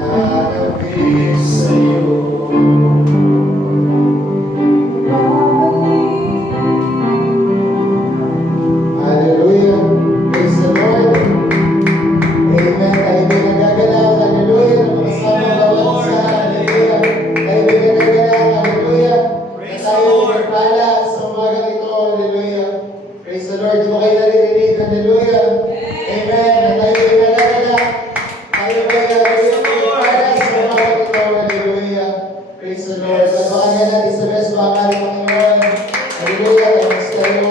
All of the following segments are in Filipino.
nananabik sa'yo. Hallelujah. Praise the Lord. Amen. Tayo may nagagalaw. Hallelujah. Napakasama bawat isa. Hallelujah. Tayo may nagagalaw. Hallelujah. Praise Tayo the Lord. may nagpala sa umagang ito. Hallelujah. Praise the Lord. Di mo kayo naririnig. Hallelujah. Amen. Na tayo may nagagalaw. Tayo may nagpala sa umagang ito. Hallelujah. Praise the Lord. Pagpakagan natin sa best mga kaling Panginoon. Hallelujah. Thanks tayo.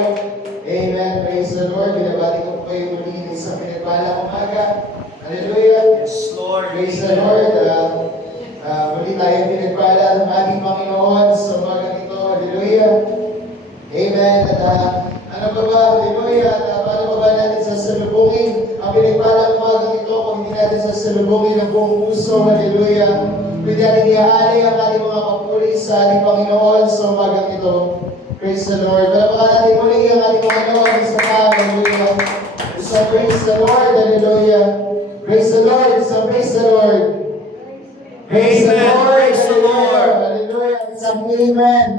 Amen. Praise the Lord. Binabati ko po kayo muli sa pinagpalang umaga. Hallelujah. Yes, Lord. Praise the Lord. Muli tayo pinagpala ng ating Panginoon sa umagang ito. Hallelujah. Amen. At ano ba ba? Hallelujah. At paano ba ba natin sasalubungin ang pinagpalang umagang ito kung hindi natin sasalubungin ng buong puso? Hallelujah. Pwede natin iaalay ang ating mga papuri sa ating Panginoon sa umagang ito. Praise the Lord. Palapakan natin muli ang ating Panginoon sa mga. Hallelujah. So praise the Lord. Hallelujah. Praise the Lord. So praise the Lord. Praise the Amen. Lord. Praise the Lord. Hallelujah. It's an amen.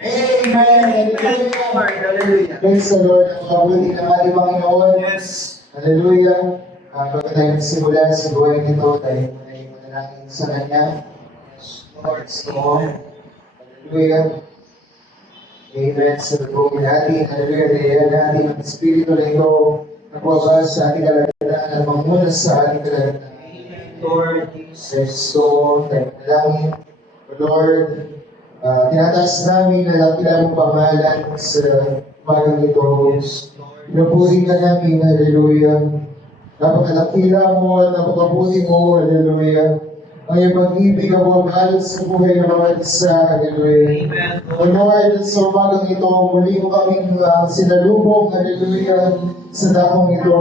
Amen. Lord. Hallelujah. Praise the Lord. Mabuti ng ating Panginoon. Yes. Hallelujah. Bago tayo magsimula sa buhay nito, tayo ay manalangin sa Kanya. Lord, so, hallelujah. Amen. Sa buhay natin, hallelujah. Dahil natin ang Espiritu na ito nagwabas sa ating kalagatan at manguna sa ating kalagatan. Lord. So, tayo manalangin. Lord, tinataas namin na lakilang pangalan sa umagang ito. Pinupuri ka namin, hallelujah. Napakalakila mo at napakabuti mo, hallelujah. Ang iyong pag-ibig ang bumabalot sa buhay ng mga isa, hallelujah. O Lord, sa umagang ito, muli mo kaming sinalubong, hallelujah, sa dakong ito.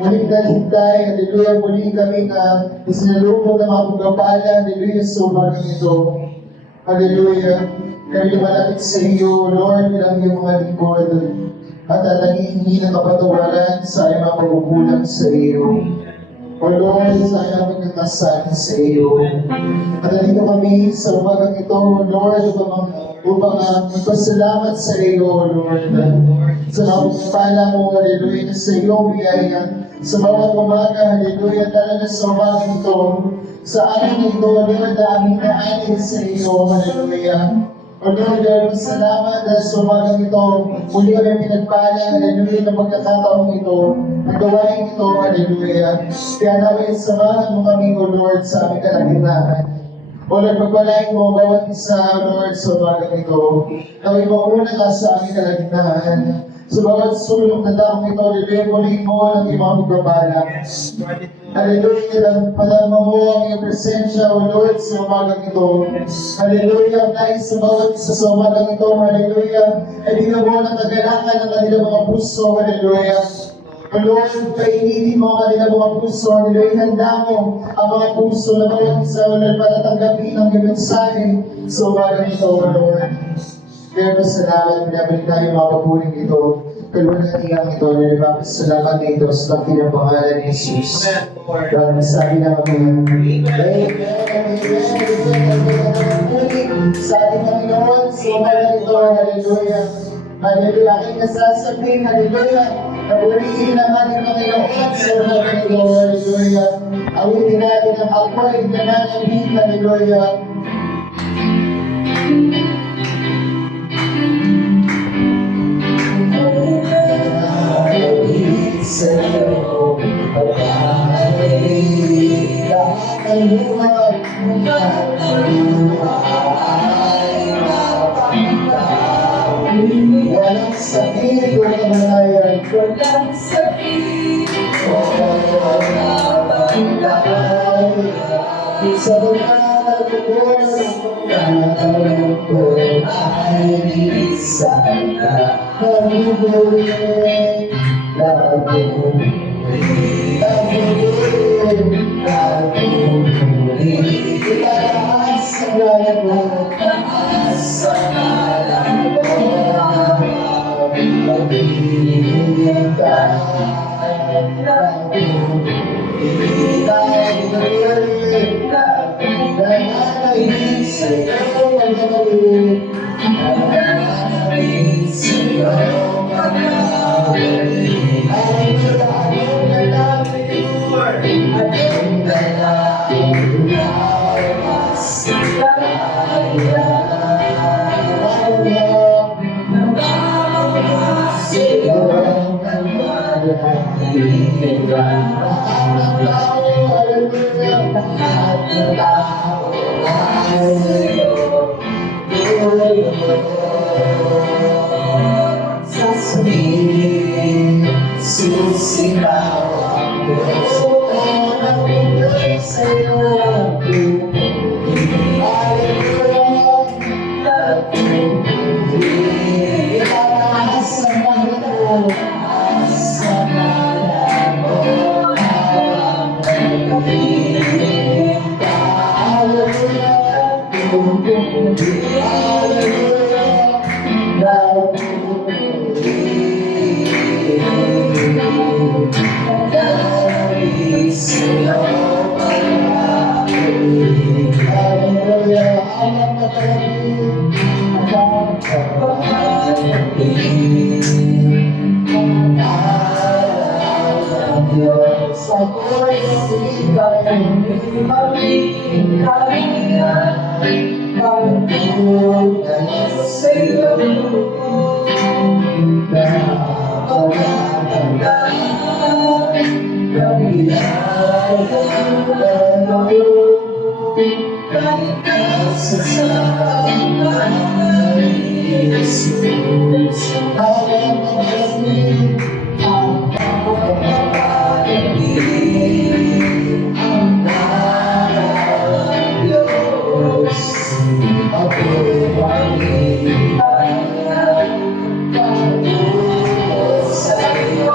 Muling naghintay, hallelujah, muli kaming sinalubong ng mga pagpapala, hallelujah, sa umagang ito. Hallelujah. Kami lumalapit sa iyo, Lord, bilang iyong mga lingkod. At nangihingi ng kapatawaran sa iyong mga pagkukulang sa iyo. O Lord, sa iyong pagkakasan sa iyo. At nandito kami sa umagang ito, Lord, upang magpasalamat sa iyo, Lord. Sa mga pala mo, hallelujah, sa iyong biyaya. Sa bawat umaga, hallelujah, talaga sa umagang ito. Sa amin na ito, Lord, na aming naanin sa iyo, hallelujah. O Lord, salamat dahil sa umagang ito, muli kami pinagpala, hallelujah, ng pagkakataong ito, ang gawain ito, hallelujah. Kaya namin samahan mo kami, O Lord, sa aming kalagitnaan. O Lord, pagpalain mo bawat isa, Lord, sa umagang ito. Naway mauna ka sa aming kalagitnaan. Sa bawat sulong na taong ito, hallelujah, muli mo ng imang pagpapala. Hallelujah, palama mo ang iyong presensya, O Lord, sa umagang ito. Hallelujah, nais sa bawat isa sa umagang ito, hallelujah, ay bigyan mo ng kagalangan ng kanilang mga puso, hallelujah. O Lord, kainitin mo ang kanilang mga puso, hallelujah, handa mo ang mga puso na bawat isa, O Lord, para tanggapin ang iyong mensahe sa umagang ito, O Lord. Kaya salamat, pinabalik tayo mga papuling ito. Kalunatihan ito, salamat dito sa dakilang pangalan ni Jesus. Dahil sabi na kami, Amen. Sa ating Panginoon, sa umagang ito, hallelujah. Hallelujah, aking nasasabihin, hallelujah. Napurihin ang ating Panginoon sa umagang ito, hallelujah. Awitin natin ang apoy na nanabig, hallelujah. Sa'yo, pag-ahari, lahat ng buhay, ay napakita. Walang sakit o kamalayan, walang sakit o kamalayan. Sa mga nagpupunan ng pagkakaroon ko, ay nisan na nabubuhay. Itaas ang ngalan mo, itaas ang ngalan mo, magbibigay ka ng sa'yo magkakabit. Nananabik sa'yo magkakabit. Ang lalaki, Lord, at yung dalawang mas kaya. Susigaw ang puso ko na bigay sa'yo ang pipili. Ako'y sigaw ng pagkakalingan, pagkuhan sa'yo. Nakakatanda, kabilang kahit kasasama ni Jesus. Ang pagkasin, ang pagkakasin, ang narang Diyos. Ako'y pagkakasin, pagkuhan sa'yo.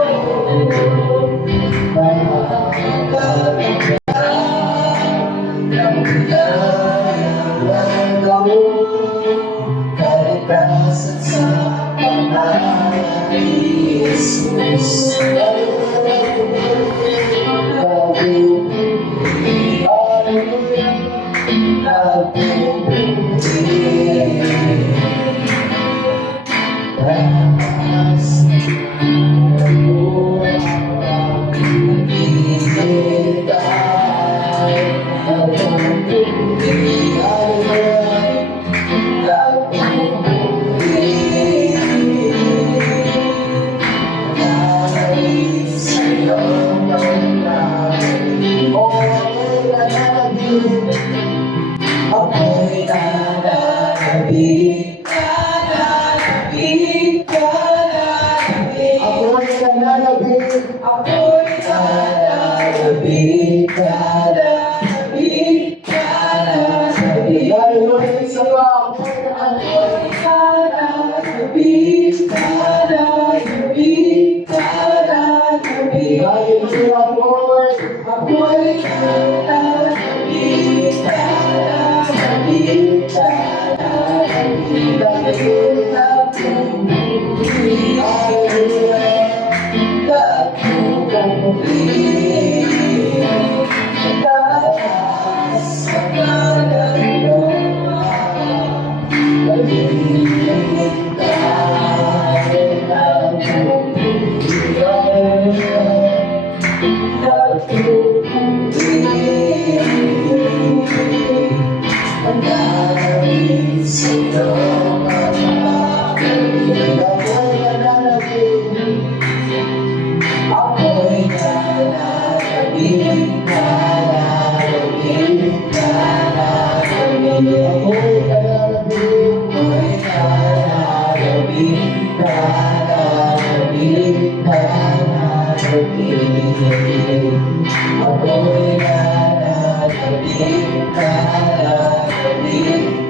Kalikasan sa pangalan ni Jesus. Ako'y nananabik, nananabik, nananabik. Ako'y nananabik, ako'y nananabik, nananabik, nananabik.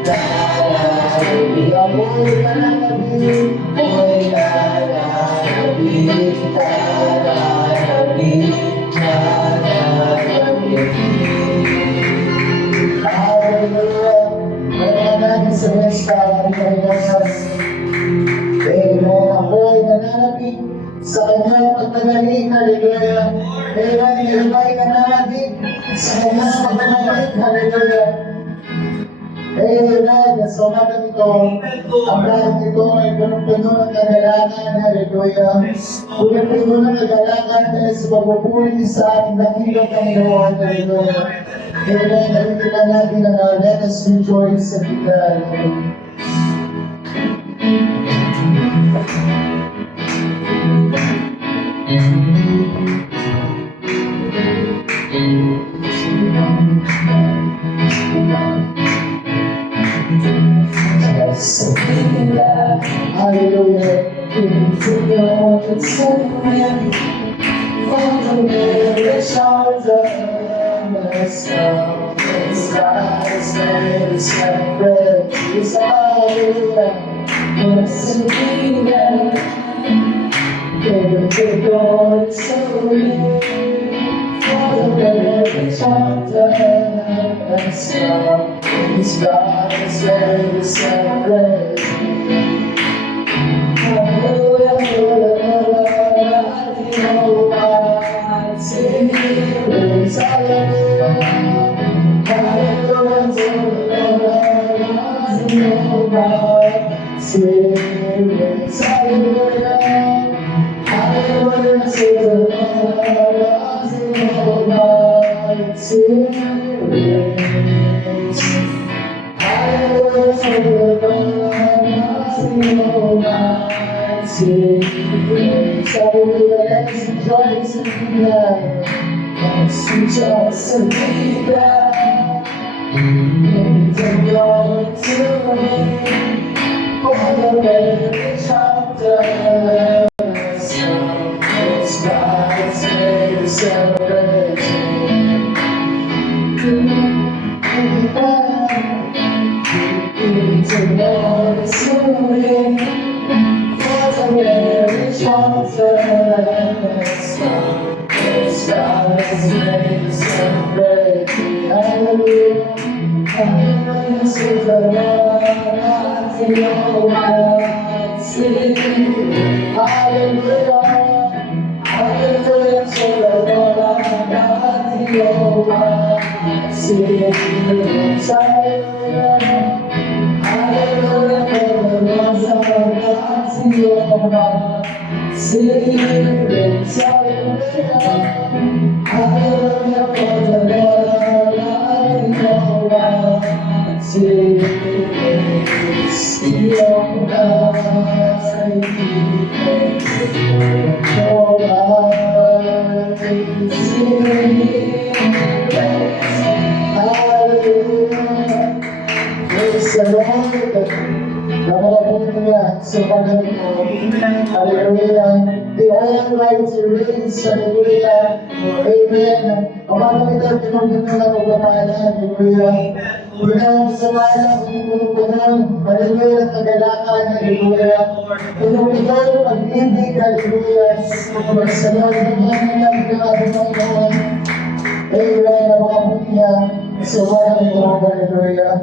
Dahil sa ako'y nananabik, nananabik, nananabik. Dahil sa ako'y nananabik, sa kanyang pagtagaling, hallelujah. Amen, yung ay nananabik sa kanyang pagtagaling, hallelujah. Amen. Sa umaga nito, ang lahat nito ay punong-puno ng kagalakan. Hallelujah. Punong-puno ng kagalakan dahil sa pagpupuri sa ating dakilang Panginoon. Hallelujah. Amen. Nalimutan natin na let us rejoice sa bigla. Yes. Hallelujah. Into the open sky, from the very shores of the sky, the skies made separate. Hallelujah. Blessed be God. Into the open sky, from the very shores of the sky, the skies made separate. Rejoice and be glad. The Lord to me, for the very chapter. It's God's made celebration. Be glad. The Lord to me, for the very chapter. God has made us celebrate. Hallelujah. Hallelujah to the Lord. Hallelujah. Hallelujah to the Lord. Hallelujah for the Lord. Hallelujah for the Lord, praise the Lord. Hallelujah. So, hallelujah. The Almighty reigns. Hallelujah. Amen. Kapag ito, pinunod na magpapala. Hallelujah. Pinang sa malang, pinunod. Hallelujah. Kagalakan. Hallelujah. Pinunod, pag-ibig. Hallelujah. Sa Lord, naman lang ng ating Panginoon. Amen. Ang mga puti niya. So, hallelujah.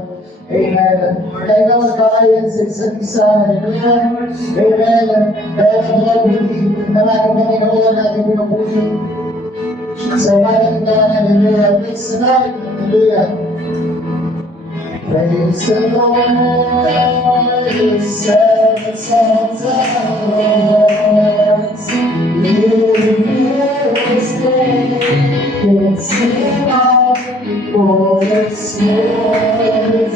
Amen. Tayo na magkakayan sa isa't isa. Hallelujah. Amen. Dahil ang mga buti ng ating Panginoon natin pinupuli. Sa malang ito, hallelujah. Praise the Lord. Hallelujah. Praise the Lord. The seven songs of the Lord. Live here this day. It's him out for this morning.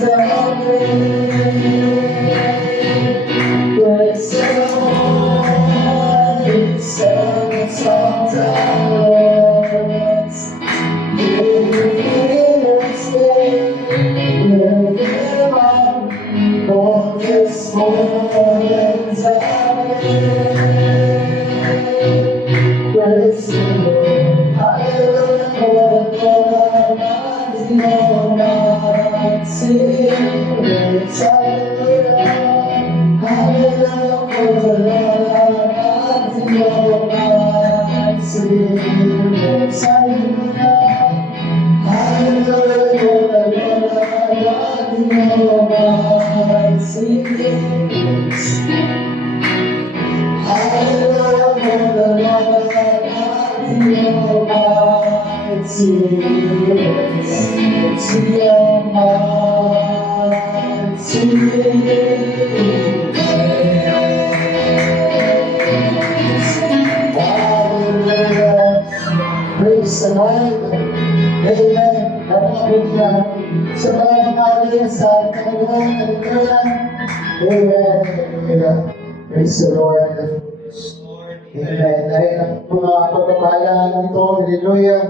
Praise the Lord, the seven songs of the Lord. Live here this day. Live him out for this morning's praise the Lord. Hallelujah for the Lord Almighty, Almighty. Hallelujah. Hallelujah for the Lord Almighty, Almighty. Hallelujah. Hallelujah for the Lord Almighty, Almighty. Hallelujah for the Lord Almighty, Almighty. Hallelujah. Praise the Lord. Amen. Hallelujah. Sa mga mga sa Panginoon. Hallelujah. Amen. Hallelujah. Praise the Lord. Amen. Dahil ang mga pagpapalaan nito, hallelujah.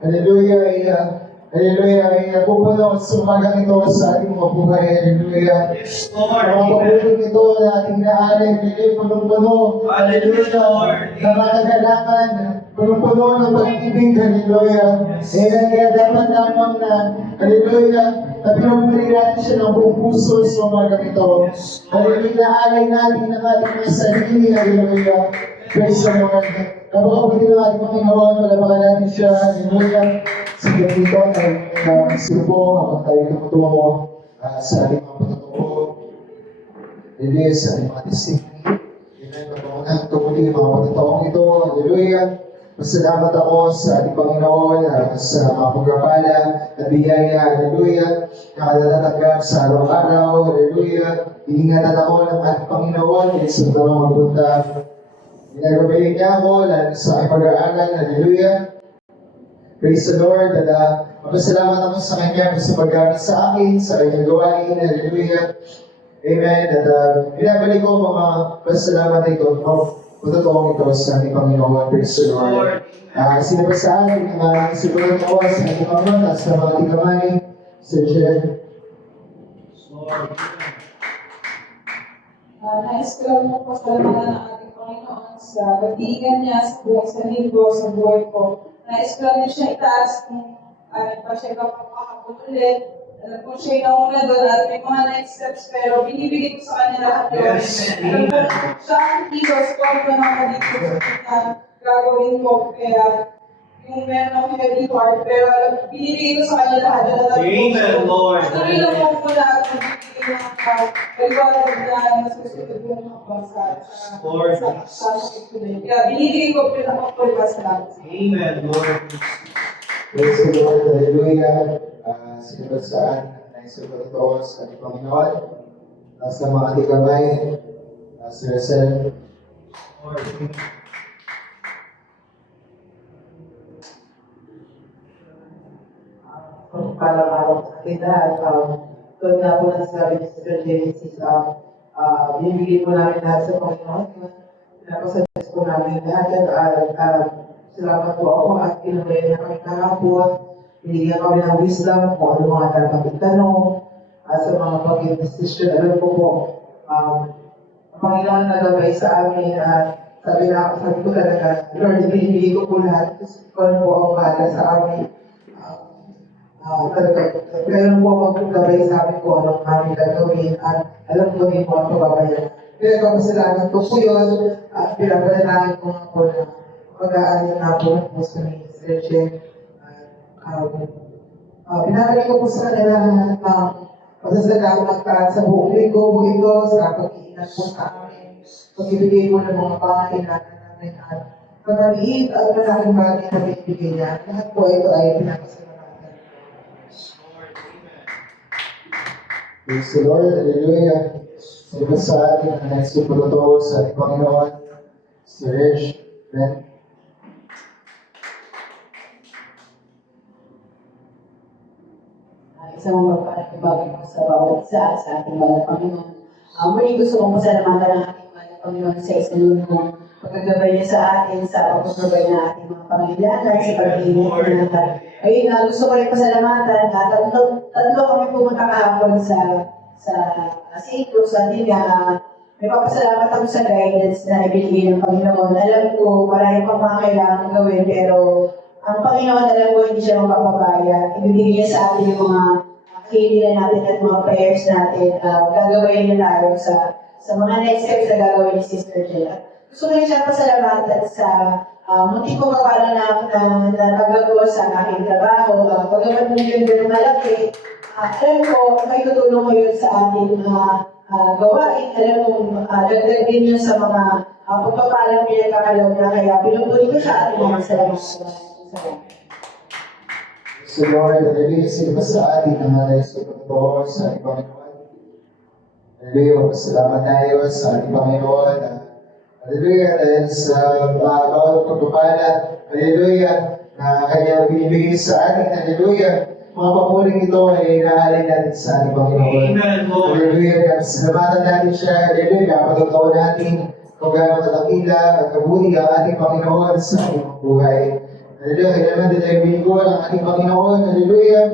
Hallelujah. Hallelujah. Ay napupuno sa umagang ito sa ating mga buhay. Hallelujah. Lord. Mga pagpulong ito na ating naaring, punong-puno. Hallelujah. Na mga kagalakan, punong-puno ng pag-ibig. Hallelujah. Amen. Kaya dapat lamang na, hallelujah, na pinupuli natin siya ng buong puso sa umagang ito. Hallelujah. Naalay natin ng ating mga sarili. Hallelujah. Praise the Lord. Kapag-abuti ng ating Panginoon, malabakan natin siya. Hallelujah. Sa dito ay sinupo habang tayo tumutungo sa ating mga patutungo. Hallelujah, sa ating mga testimony. Amen. Pagkakunan ito muli mga pagkataong ito. Hallelujah. Masalamat ako sa ating Panginoon sa mga pagkapala at biyaya. Hallelujah. Nakatatanggap sa araw-araw. Hallelujah. Iningatan ako ng ating Panginoon sa mga magpunta. Ginagabayin niya ako lalo sa aking pag-aaral. Hallelujah. Praise the Lord. At mapasalamat ako sa Kanya sa paggamit sa akin, sa Kanyang gawain. Hallelujah. Amen. At binabalik ko mga pasalamat na ito. Matotoo ito sa ating Panginoon. Praise the Lord. Sinabasaan ang sigurang ako sa ating Panginoon at sa mga tigamay. Sir Jen. Nais ko lang po pasalamatan ng ating Panginoon sa pag-iingan niya sa buhay sa linggo, sa buhay ko. Nais ko lang din siya itaas kung pa-check up ako kahapon ulit. Alam ko siya yung nauna doon at may mga next steps pero binibigay ko sa kanya lahat yun. Alam ko siya ang kilos ko ang naman dito sa kita gagawin ko. Kaya yung meron ng heavy heart pero binibigay ko sa kanya lahat yun. Amen, Lord. Patuloy lang po ko lahat ng bibigay ng paliwanag na nasusunod mo ng sa ituloy. Kaya binibigay ko pinapapaliwas sa Amen, Lord. Praise the Lord. Hallelujah. Sinabasaan na isupatotoo sa ating Panginoon. Sa mga tigamay, Sir Russell. Parang araw sa kita at tulad nga po na sabi ni Sister Genesis, binibigay po namin lahat sa Panginoon. Pinapasuggest po namin lahat at salamat po ako at pinulayan na kami kahapon. Binigyan kami ng wisdom kung ano mga dapat itanong sa mga pag-investisyon. Alam ko po, ang Panginoon nagabay sa amin at sabi ko talaga, Lord, binibigay ko po lahat kasi kung ano po ang bahala sa amin. Ngayon po magkagabay sa amin kung anong aming gagawin at alam ko din po ang pababayan. Pinagpapasalamat ko po yun at pinapanalangin ko nga po na pag-aalin na po ng puso ni Sir Chen. Pinabalik ko po sa kanila ng pasasalamat sa buong linggo po ito, sa pag-iingat po sa amin, pag-ibigay po ng mga pangailangan namin at pag-aliit at malaking bagay na binibigay niya. Lahat po ito ay pinapasalamatan. Praise the Lord. Hallelujah. Salamat sa atin ang nagsupatotoo sa ating Panginoon. Sir Rich. Ben. Isang magpapagbago po sa bawat isa sa ating mahal na Panginoon. Muli gusto kong pasalamatan ng ating mahal na Panginoon sa isunod mong pagkagabay niya sa atin, sa pagkagabay ng ating mga pangailangan, sa pag-iingat po natin. Ayun, gusto ko rin pasalamatan. Tatlo kami pumunta kahapon sa St. Luke's at yun may papasalamat ako sa guidance na ibinigay ng Panginoon. Alam ko, marami pang mga kailangan gawin, pero ang Panginoon, alam ko, hindi siya magpapabaya. Ibibigay niya sa atin yung mga kailangan natin at mga prayers natin. Gagawin niya tayo sa mga next steps na gagawin ni Sister Jella. Gusto ko rin siya pasalamatan sa munti ko kapala na nagagawa sa aking trabaho. Pagkaman mo yun ng malaki, alam ko, may tutulong mo yun sa ating gawain. Alam mo, dagdag din yun sa mga pagpapalang pinagkakalaw na kaya pinupuli ko siya at mga salamat. So Lord, hallelujah, sila sa atin ang mga naisupatotoo sa ating Panginoon. Hallelujah. Salamat tayo sa ating Panginoon. Hallelujah. Dahil sa bawat pagpapala. Hallelujah. Na kanya binibigay sa atin. Hallelujah. Mga papuling ito ay naalay natin sa ating Panginoon. Amen, Lord. Hallelujah. Salamatan natin siya. Hallelujah. Patutuwa natin kung gaano katakila at kabuti ang ating Panginoon sa ating buhay. Hallelujah. Kaya naman din tayo binigol ang ating Panginoon. Hallelujah.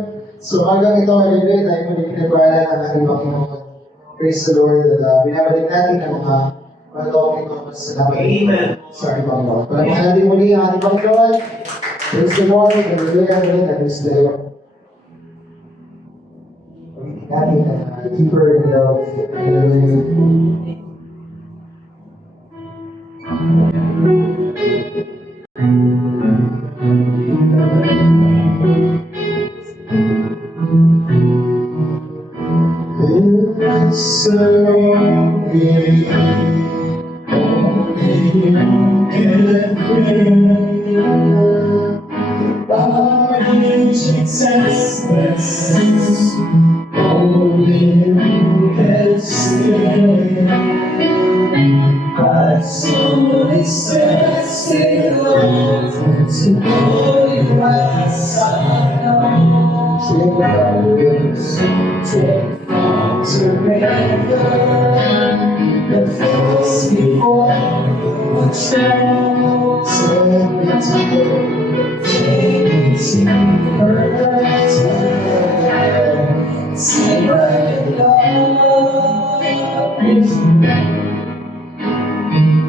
So hanggang ito, hallelujah, tayo muli pinagpala ng ating Panginoon. Praise the Lord. At binabalik natin ang mga topic ko. Salamat Amen. sa ating Panginoon. Palamahan natin muli ang ating Panginoon. Praise the Lord. Hallelujah. Hallelujah. Praise the Lord. Pagkitin natin ang deeper in love. Hallelujah.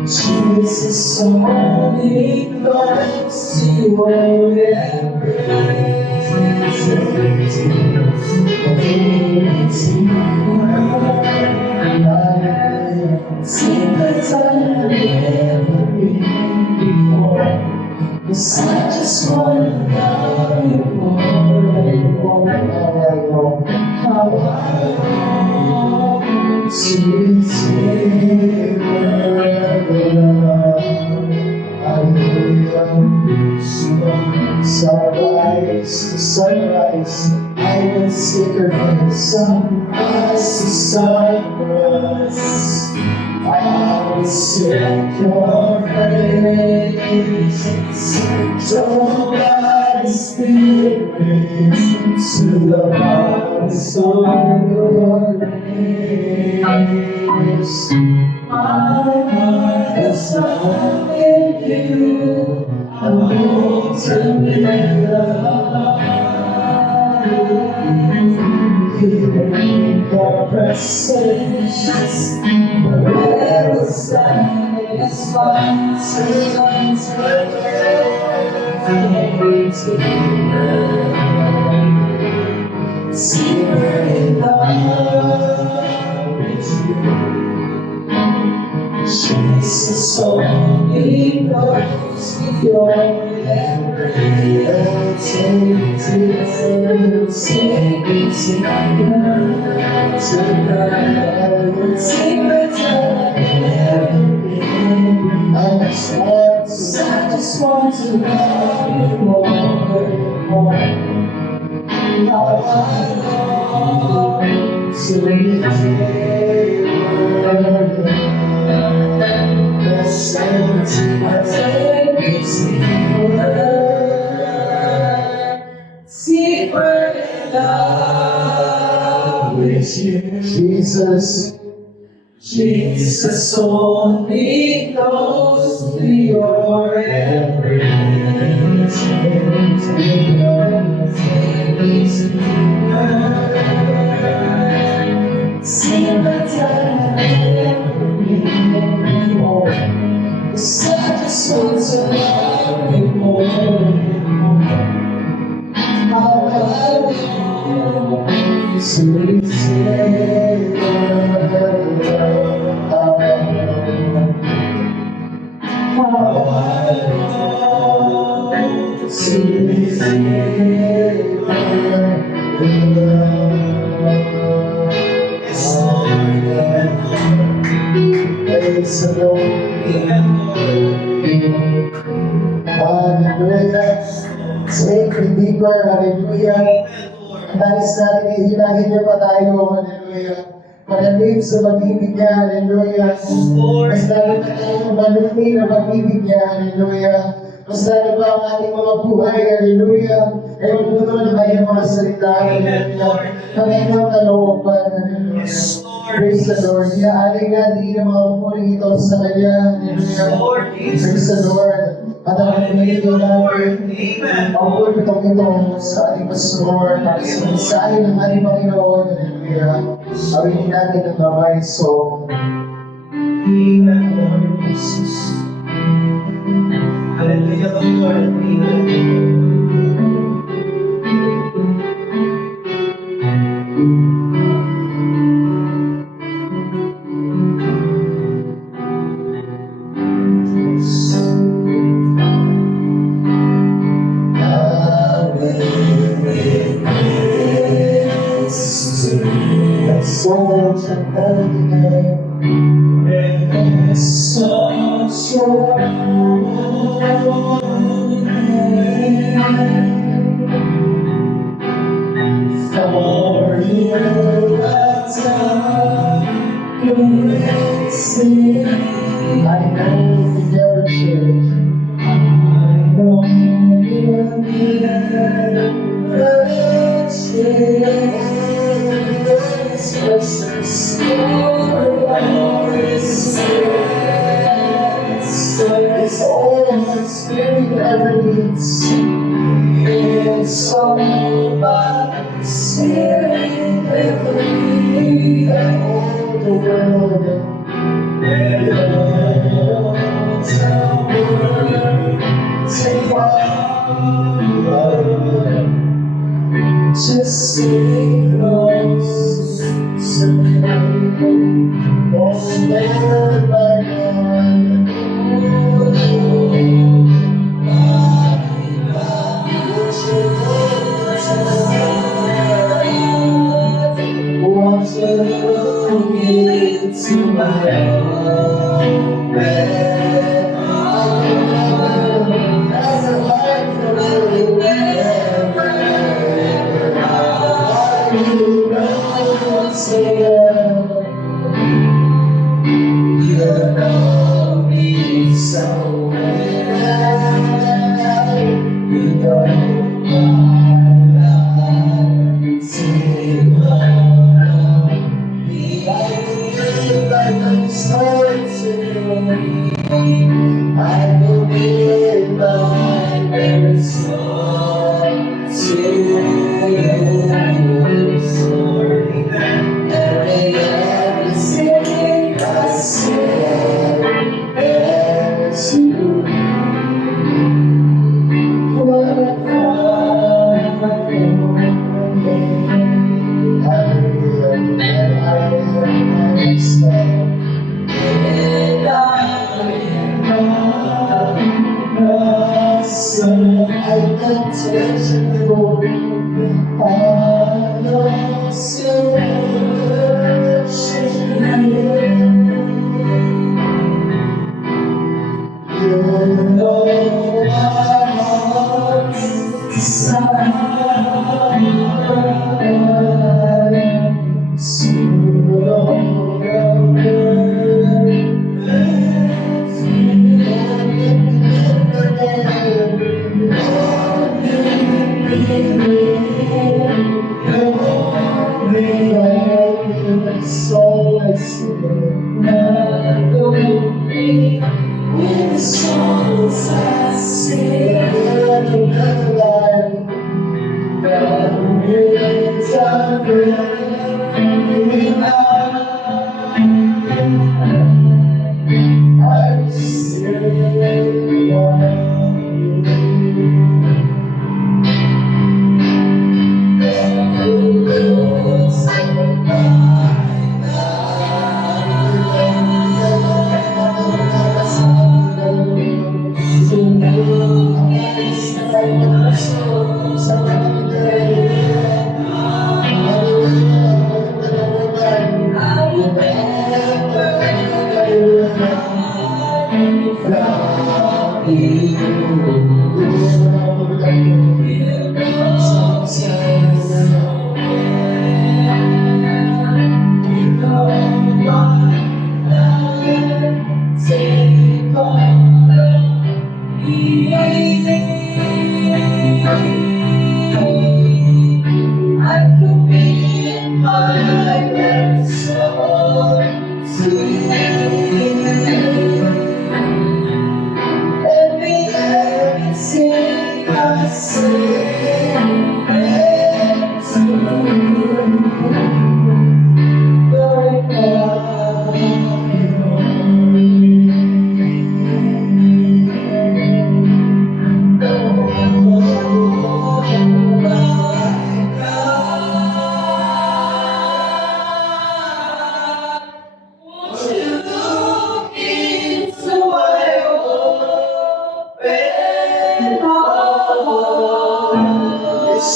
Jesus, only knows you will I just wanna love you more. How I long to see sunrise to sunrise, I will seek her from the sunrise to sunrise. I will seek your face. Don't let the spirit to the hearts of your grace. My heart is found in you. I want to live here in your presence. Forever satisfied, secret in love with you. Jesus only knows your embrace. Take me I just want to love you more. How I long to live here. The same I take me deeper in love with you. Jesus, Jesus only knows your embrace. See the time before. Cause I just want to love you more. How I want to stay. How I want to stay. Praise the Lord. Hallelujah. Take me deeper. Hallelujah. Nais natin ihinahin niya pa tayo. Hallelujah. panalim sa pag-ibig niya, hallelujah. Lord. Mas lalo na tayong malumi ng pag-ibig niya, hallelujah. Mas lalo pa ang ating mga buhay, hallelujah. Ewan mo naman ang kanyang mga salita, hallelujah. Kanyang kalooban, hallelujah. Yes, Lord. Praise the Lord. Iaaling natin ang mga pupuling ito sa Kanya, hallelujah. Lord Jesus. Praise the Lord. At ang pinigil natin, Amen. ang pulpitong ito sa ating pastor, para sa mensahe ng ating Panginoon, hallelujah. Awitin natin ang mga song. Amen, Lord Jesus. Hallelujah, Lord. Amen. Souls and holy such for you have done great things. I know you never change. I know you never change. It's all my spirit ever needs. It's all my spirit ever needs. All the world and all the world take one. Just stay close to me. Oh Lord, my God. Want to look into my own bed. As a life for you, you know me so well. You know my life. Take hold of me. I can start to. I believe my parents want to. Everything I said is you. What a hallelujah, and I understand. And I can touch you. I know so you know my heart's desire. So long so I sing, with songs I sing, and life, but it's a I still want you.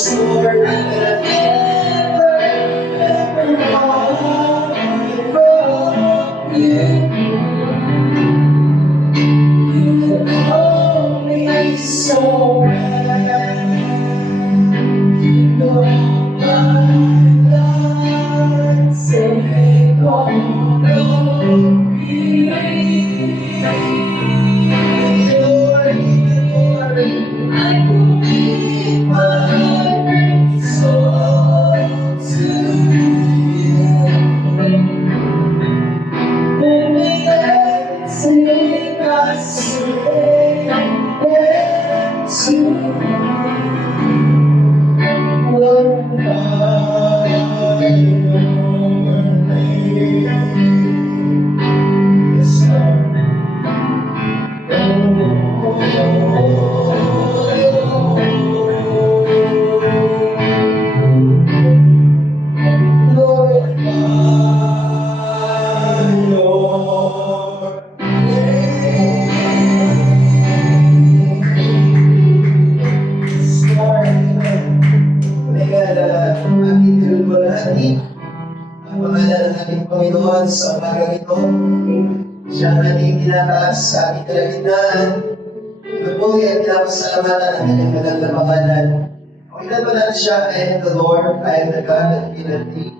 swore that never, ever walk from you. You know me so well. You know my life, say all of me. Lord, I commit my soul to you. Everything I surrender to glorify your name. Yes, Lord. Ang pangalan ng ating Panginoon sa umagang ito, siya ang ating tinataas sa ating kalagitnaan. Pinupuli at pinapasalamatan ang kanyang magandang pangalan. Kung ilan pa natin siya, I am the Lord, I am the God that healeth thee.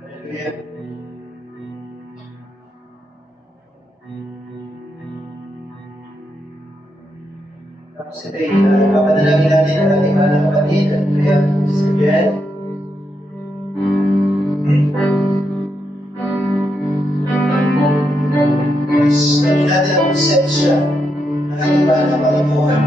Hallelujah. Tapos ito yung papadalangin natin ang ating mga kapatid at kaya si Jen. Sabi natin ang konsensya ng ating mga kapalamuhan.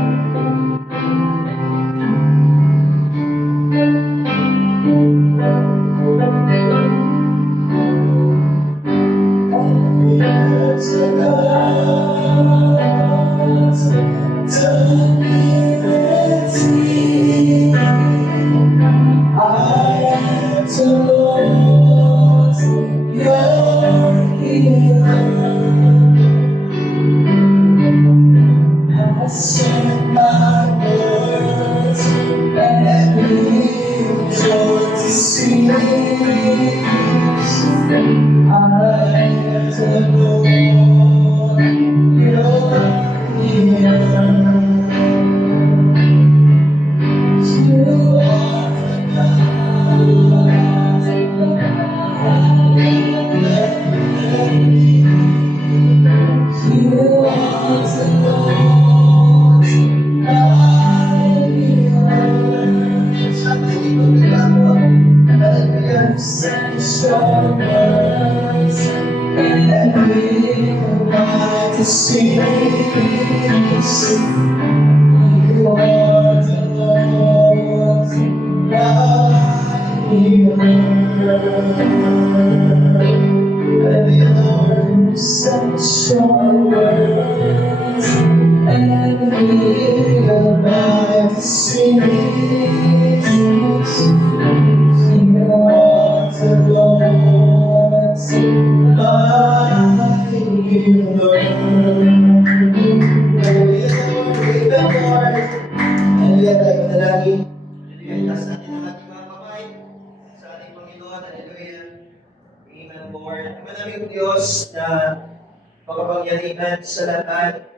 Pagkapangyarihan sa lahat.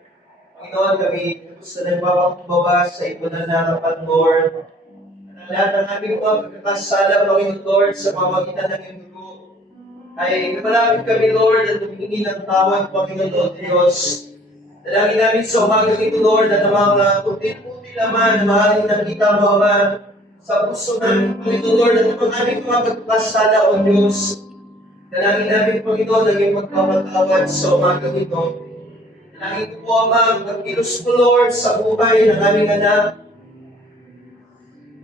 Panginoon, kami gusto na nagpapakumbaba sa ipunan na harapan, Lord. Ang lahat ng aming mga pagkakasala, Panginoon, Lord, sa pamagitan ng iyong dugo, ay lumalapit kami, Lord, at humingi ng tawad, Panginoon, Lord Diyos. Dalangin namin sa umagang ito, Lord, na mga puti-puti laman na maaaring nakita mo, Ama, sa puso namin, Panginoon, Lord, at ang aming mga pagkakasala, O Diyos. Dalangin namin, Panginoon, ang iyong magpapatawad sa umagang ito. Dalangin ko po, Ama, ang kilos mo, Lord, sa buhay ng aming anak.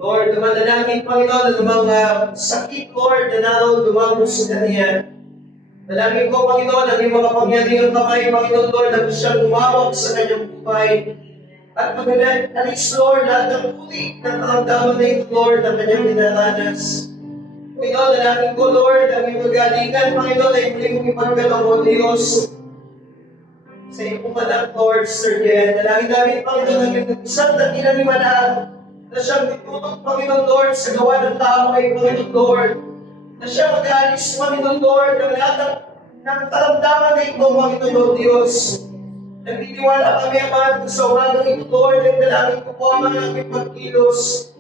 Lord, dumadalangin, Panginoon, ang mga sakit, Lord, na naroon dumamo sa kanya. Dalangin ko, Panginoon, ang iyong mga pangyarihang kamay, Panginoon, Lord, na siyang umawag sa kanyang buhay. At mag-alis, Lord, lahat ng pulik ng karamdaman na ito, Lord, na kanyang dinaranas. Panginoon, dalangin ko, Lord, ang iyong magalingan, Panginoon, ay muling ipagdalaw, O Diyos. sa iyong pumanak, Lord, Sir Jen. Dalangin namin, Panginoon, ang iyong isang dakilang imanang na siyang ditutog, Panginoon, Lord, sa gawa ng tao ay, Panginoon, Lord, na siya mag-alis, Panginoon, Lord, ng lahat ng karamdaman na ito, Panginoon, Lord Diyos. Nagtitiwala kami, Ama, sa umagang ito, Lord, at dalangin ko po, Ama, ang aming pagkilos.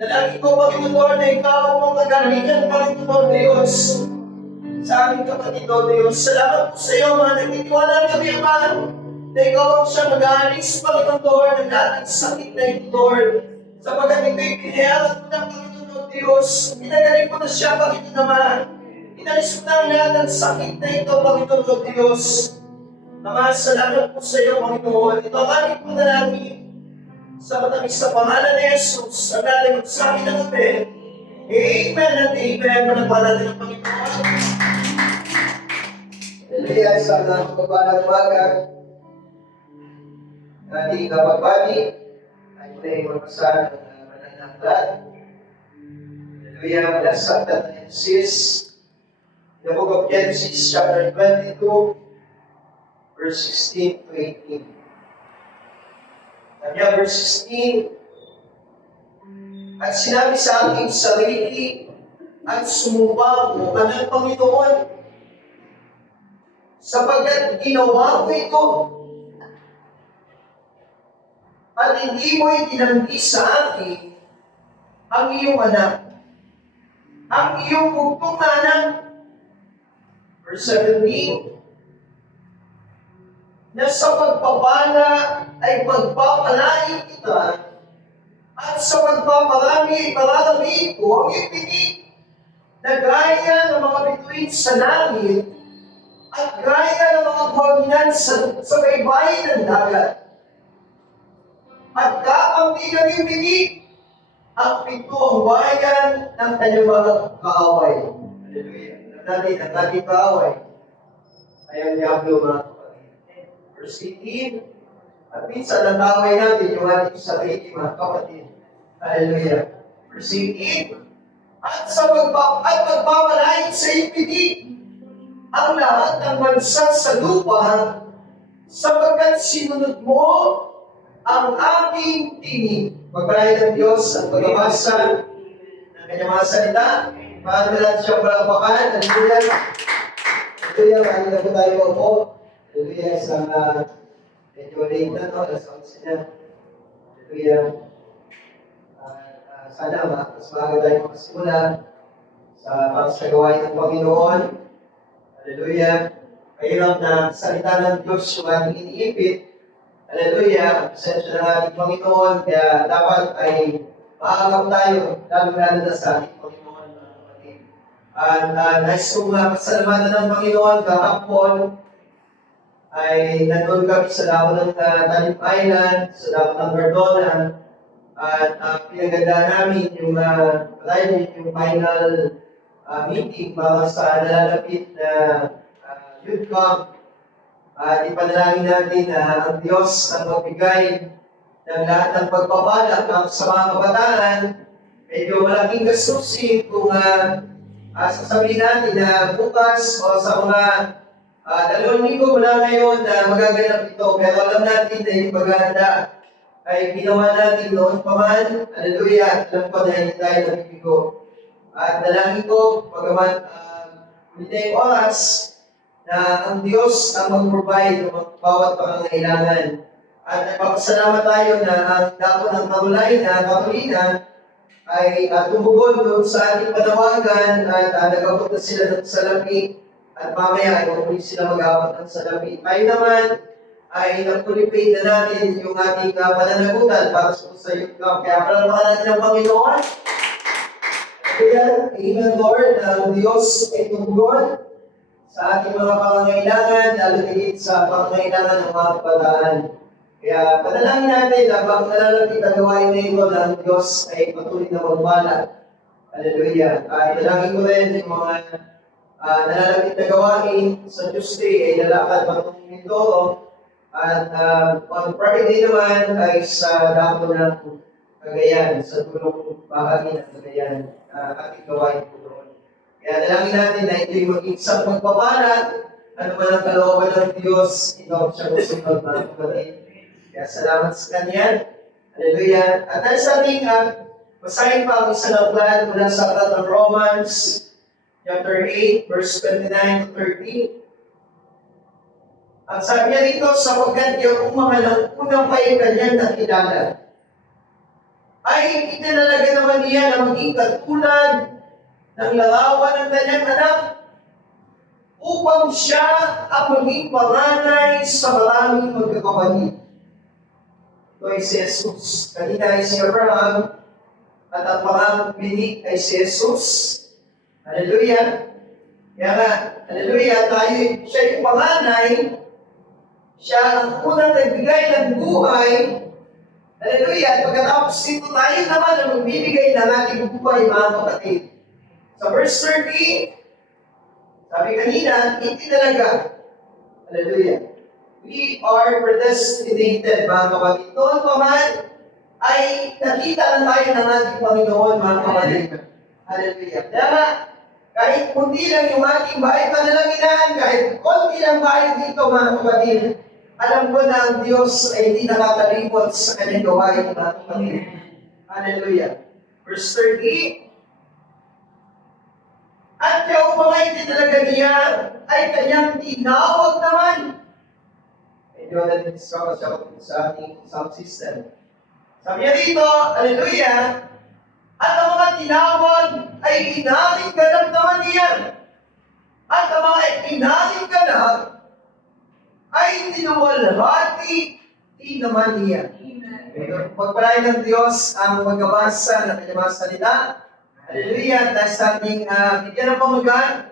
Dalangin ko, Panginoon, Lord, na ikaw ang mong kagalingan, Panginoon, Lord Diyos, sa aming kapatid, Lord Diyos. Salamat po sa iyo, Ama. Nagtitiwala kami, Ama, na ikaw ang siya mag-aalis, Panginoon, Lord, ng lahat ng sakit na ito, Lord. Sapagkat ito'y pinayalan mo ng Panginoon, Lord Diyos. Pinagaling mo na siya, Panginoon, Ama. Inalis mo na ang lahat ng sakit na ito, Panginoon, Lord Diyos. Ama, salamat po sa iyo, Panginoon. Ito ang aming panalangin sa matamis sa pangalan ni Jesus. Ang natin magsabi ng amen. Amen at amen. Manapalan ng Panginoon. Hallelujah. Sana magpapalang umaga. Ating kapagbati ay muli magpasahan ng manananglat. Hallelujah. Mula sa Aklat ng Genesis. The book of Genesis, chapter 22. Verse 16 to 18. Sabi niya, verse 16, at sinabi sa aking sarili, at sumumpa ko ka ng Panginoon, sapagkat ginawa ko ito, at hindi mo itinanggi sa akin ang iyong anak, ang iyong bugtong na anak. Verse 17, na sa pagpapala ay pagpapalain kita, at sa pagpaparami ay pararamihin ko ang iyong pinig, na gaya ng mga bituin sa langit, at gaya ng mga buhaginan sa baybayin ng dagat. At kakampi ng iyong pinig, ang pito ang bayan ng kanyang mga kaaway. Hallelujah. Ang ating kaaway ay ang Diablo, mga verse 18, at minsan nataway natin yung ating sarili, mga kapatid. Hallelujah. Verse 18, at pagpapalain sa iyong pinig ang lahat ng bansa sa lupa, sapagkat sinunod mo ang aking tinig. Pagpalain ng Diyos ang pagbabasa ng kanyang mga salita. Paano natin siyang palakpakan? Hallelujah. Hallelujah. Paano na po tayo po? Hallelujah, sa medyo late na, no? Alas 11 na. Hallelujah. Sana mas maaga tayo makasimula sa gawain ng Panginoon. Hallelujah. Kahirap na salita ng Diyos yung ating iniipit. Hallelujah. Pasensya ng ating Panginoon. Kaya dapat ay maagap tayo, lalo-lalo na sa ating Panginoon, mga kapatid. At nais kong pasalamatan ng Panginoon kahapon ay nandun kami sa dako ng Talim Island, sa dako ng Cardona, at pinaganda namin yung final meeting para sa nalalapit na youth camp. At ipanalangin natin na ang Diyos ang magbigay ng lahat ng pagpapala sa mga kabataan. Medyo malaking gastusin kung sasabihin natin na bukas o sa mga 2 linggo mula ngayon na magaganap ito. Pero alam natin na yung paghahanda ay ginawa natin noon pa man. Hallelujah. Alam ko na hindi tayo nabibigo. At dalangin ko, pagaman hindi tayong oras, na ang Diyos ang mag-provide ng bawat pangangailangan. At nagpapasalamat tayo na ang dako ng Carolina ay tumugon doon sa ating panawagan at nag-abot na sila ng salapi at mamaya ay muli sila mag-abot ng salapi. Tayo naman ay nag-pulipate na natin yung ating pananagutan para sa youth camp. Kaya palalaman natin ang Panginoon. Kaya, Amen Lord, ang Diyos ay tumugon sa ating mga pangangailangan, lalo higit sa pangangailangan ng mga kabataan. Kaya panalangin natin na pag nalalapit ang gawain na ito na ang Diyos ay patuloy na magpala. Hallelujah. Italangin ko rin yung mga nalalapit na gawain sa Tuesday ay lalakad patungkol nito. At on Friday naman ay sa dako ng Cagayan, sa tulong bahagi ng Cagayan, ating gawain po doon. Kaya dalangin natin na ito'y maging isang pagpapala ano man ang kalooban ng Diyos, ikaw siya susunod, mga kapatid. Kaya salamat sa Kanya. Hallelujah. At ang sabing, basahin pa ang isa ng plan mula sa aklat ng Romans, chapter 8, verse 29 to 30. Ang sabi niya dito, sapagkat yung mga unang pa yung kanyang nakilala, ay itinalaga naman niya na maging katulad ng larawan ng kanyang anak upang siya ang maging panganay sa maraming magkakapatid. Ito ay si Jesus. Kanina ay si Abraham at ang pangabinig ay si Jesus. Hallelujah! Kaya nga, hallelujah, siya yung panganay, siya ang unang nagbigay ng buhay. Hallelujah! At pagkatapos ito, tayo naman ang magbibigay ng ating buhay, mga kapatid. Sa verse 30, sabi kanina, hindi talaga. Hallelujah! We are predestinated, mga kapatid. Noon pa man, ay nakita na tayo ng ating Panginoon, mga kapatid. Hallelujah! Kaya nga, kahit kunti lang yung ating bahay panalangin, kahit konti lang bahay dito, mga kapatid, alam ko na ang Diyos ay hindi nakakalimot sa kanyang gawain, mga kapatid. Hallelujah! Verse 30, at yung mga itinalaga niya ay kanyang tinawag naman. Medyo na-discover sa ating sound system. Sabi niya dito, hallelujah, at ang mga tinawag ay inaling ganap naman niya. At ang mga inaling ganap ay tinuwalhati din naman niya. Pagpalain ng Diyos ang magbabasa ng kanyang mga salita. Hallelujah! Dahil sa ating bigyan ng pamagaan.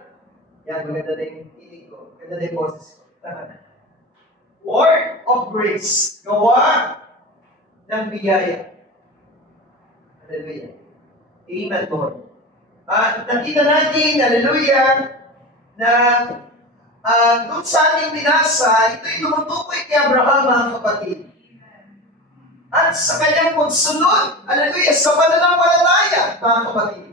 Yan, maganda na yung tinig ko. Maganda na yung boses ko. Word of grace. Gawa ng biyaya. Hallelujah. Amen, Lord. Nakita natin, hallelujah, na doon sa ating binasa, ito'y tumutukoy kay Abraham, mga kapatid. At sa kanyang pagsunod, hallelujah, sa pananampalataya, mga kapatid.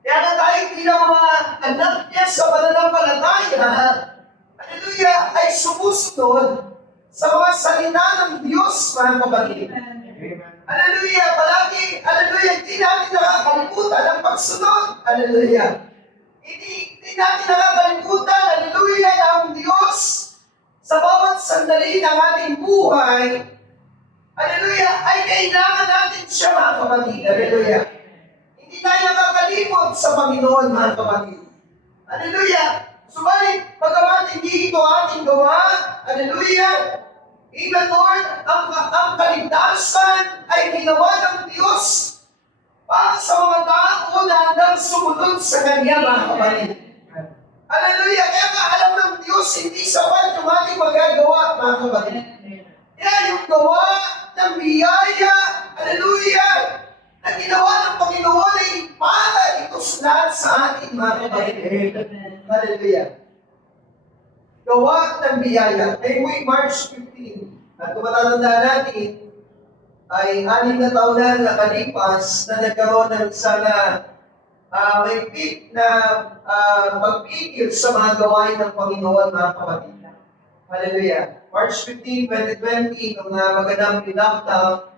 Kaya nga tayo bilang mga anak niya sa pananampalataya, hallelujah, ay sumusunod sa mga salita ng Diyos, mga kapatid. Hallelujah, palagi, hallelujah, hindi natin nakakalimutan ang pagsunod, hallelujah. Hindi natin nakakalimutan, hallelujah, na ang Diyos sa bawat sandali ng ating buhay, hallelujah, ay kailangan natin siya, mga kapatid. Hallelujah. Hindi tayo nakakalimot sa Panginoon, mga kapatid. Hallelujah. Subalit, pagkaman hindi ito ating gawa, hallelujah, even Lord, ang kaligtasan ay ginawa ng Diyos para sa mga tao na handang sumunod sa Kanya, mga kapatid. Hallelujah. Kaya nga alam ng Diyos, hindi sapat yung ating magagawa, mga kapatid. Kaya yung gawa ng biyaya, hallelujah, na ginawa ng Panginoon ay para ito lahat sa atin, mga kapatid. Hallelujah. Gawa ng biyaya. Ay March 15. At kung matatandaan natin, ay 6 na taon na nakalipas na nagkaroon ng isang mahigpit na pagpigil sa mga gawain ng Panginoon, mga kapatid. Hallelujah. March 15, 2020, nung magandang lockdown,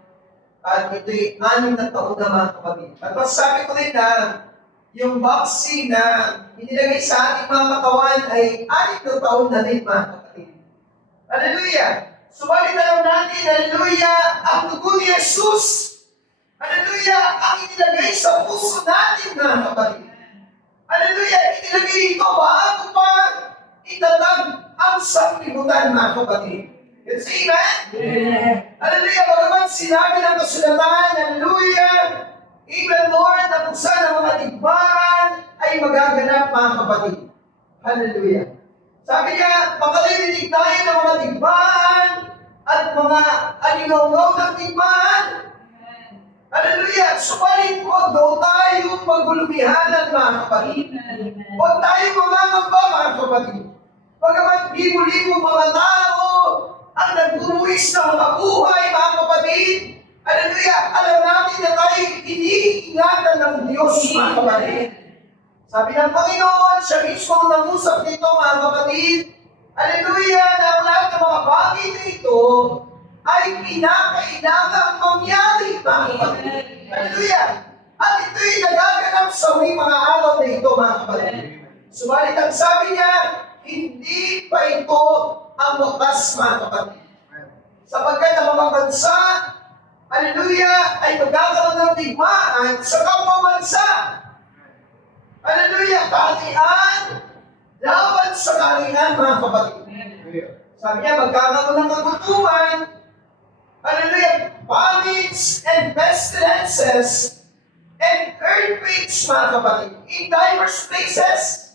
at ito'y 6 na taon na, mga kapatid. At masasabi ko rin na yung vaccine na inilagay sa ating mga katawan ay 6 na taon na rin, mga kapatid. Hallelujah! Subalit alam natin, hallelujah, ang dugo ni Jesus, hallelujah, ang inilagay sa puso natin, mga kapatid. Hallelujah, inilagay ito bago pa itatag ang sanglibutan, mga kapatid. Can you say amen? Yeah. Hallelujah, bagaman sinabi ng kasulatan, hallelujah, even Lord, na kung saan ang mga digmaan ay magaganap, mga kapatid. Hallelujah. Sabi niya, makalilinig tayo ng mga digmaan at mga alingaw-ngaw ng digmaan. Hallelujah. Subalit, huwag daw tayo magulumihanan, mga kapatid. Huwag tayo mamangamba, mga kapatid. Bagaman libo-libo mga tao ang nagbubuwis ng mga buhay, mga kapatid. Hallelujah. Alam natin na tayo iniingatan ng Diyos, mga kapatid. Sabi ng Panginoon, siya mismo ang nangusap nito, mga kapatid. Hallelujah! Na ang lahat ng mga bagay na ito ay kinakailangang mangyari, mga kapatid. Hallelujah! At ito'y nagaganap sa huling mga araw na ito, mga kapatid. Subalit ang sabi niya, hindi pa ito ang wakas, mga kapatid. Sapagkat ang mga bansa, hallelujah, ay magkakaroon ng digmaan sa kapwa bansa. Hallelujah, kaharian, laban sa kaharian, mga kapatid. Sabi niya, magkakaroon ng kagutuman, hallelujah, famines and pestilences and earthquakes, mga kapatid, in diverse places.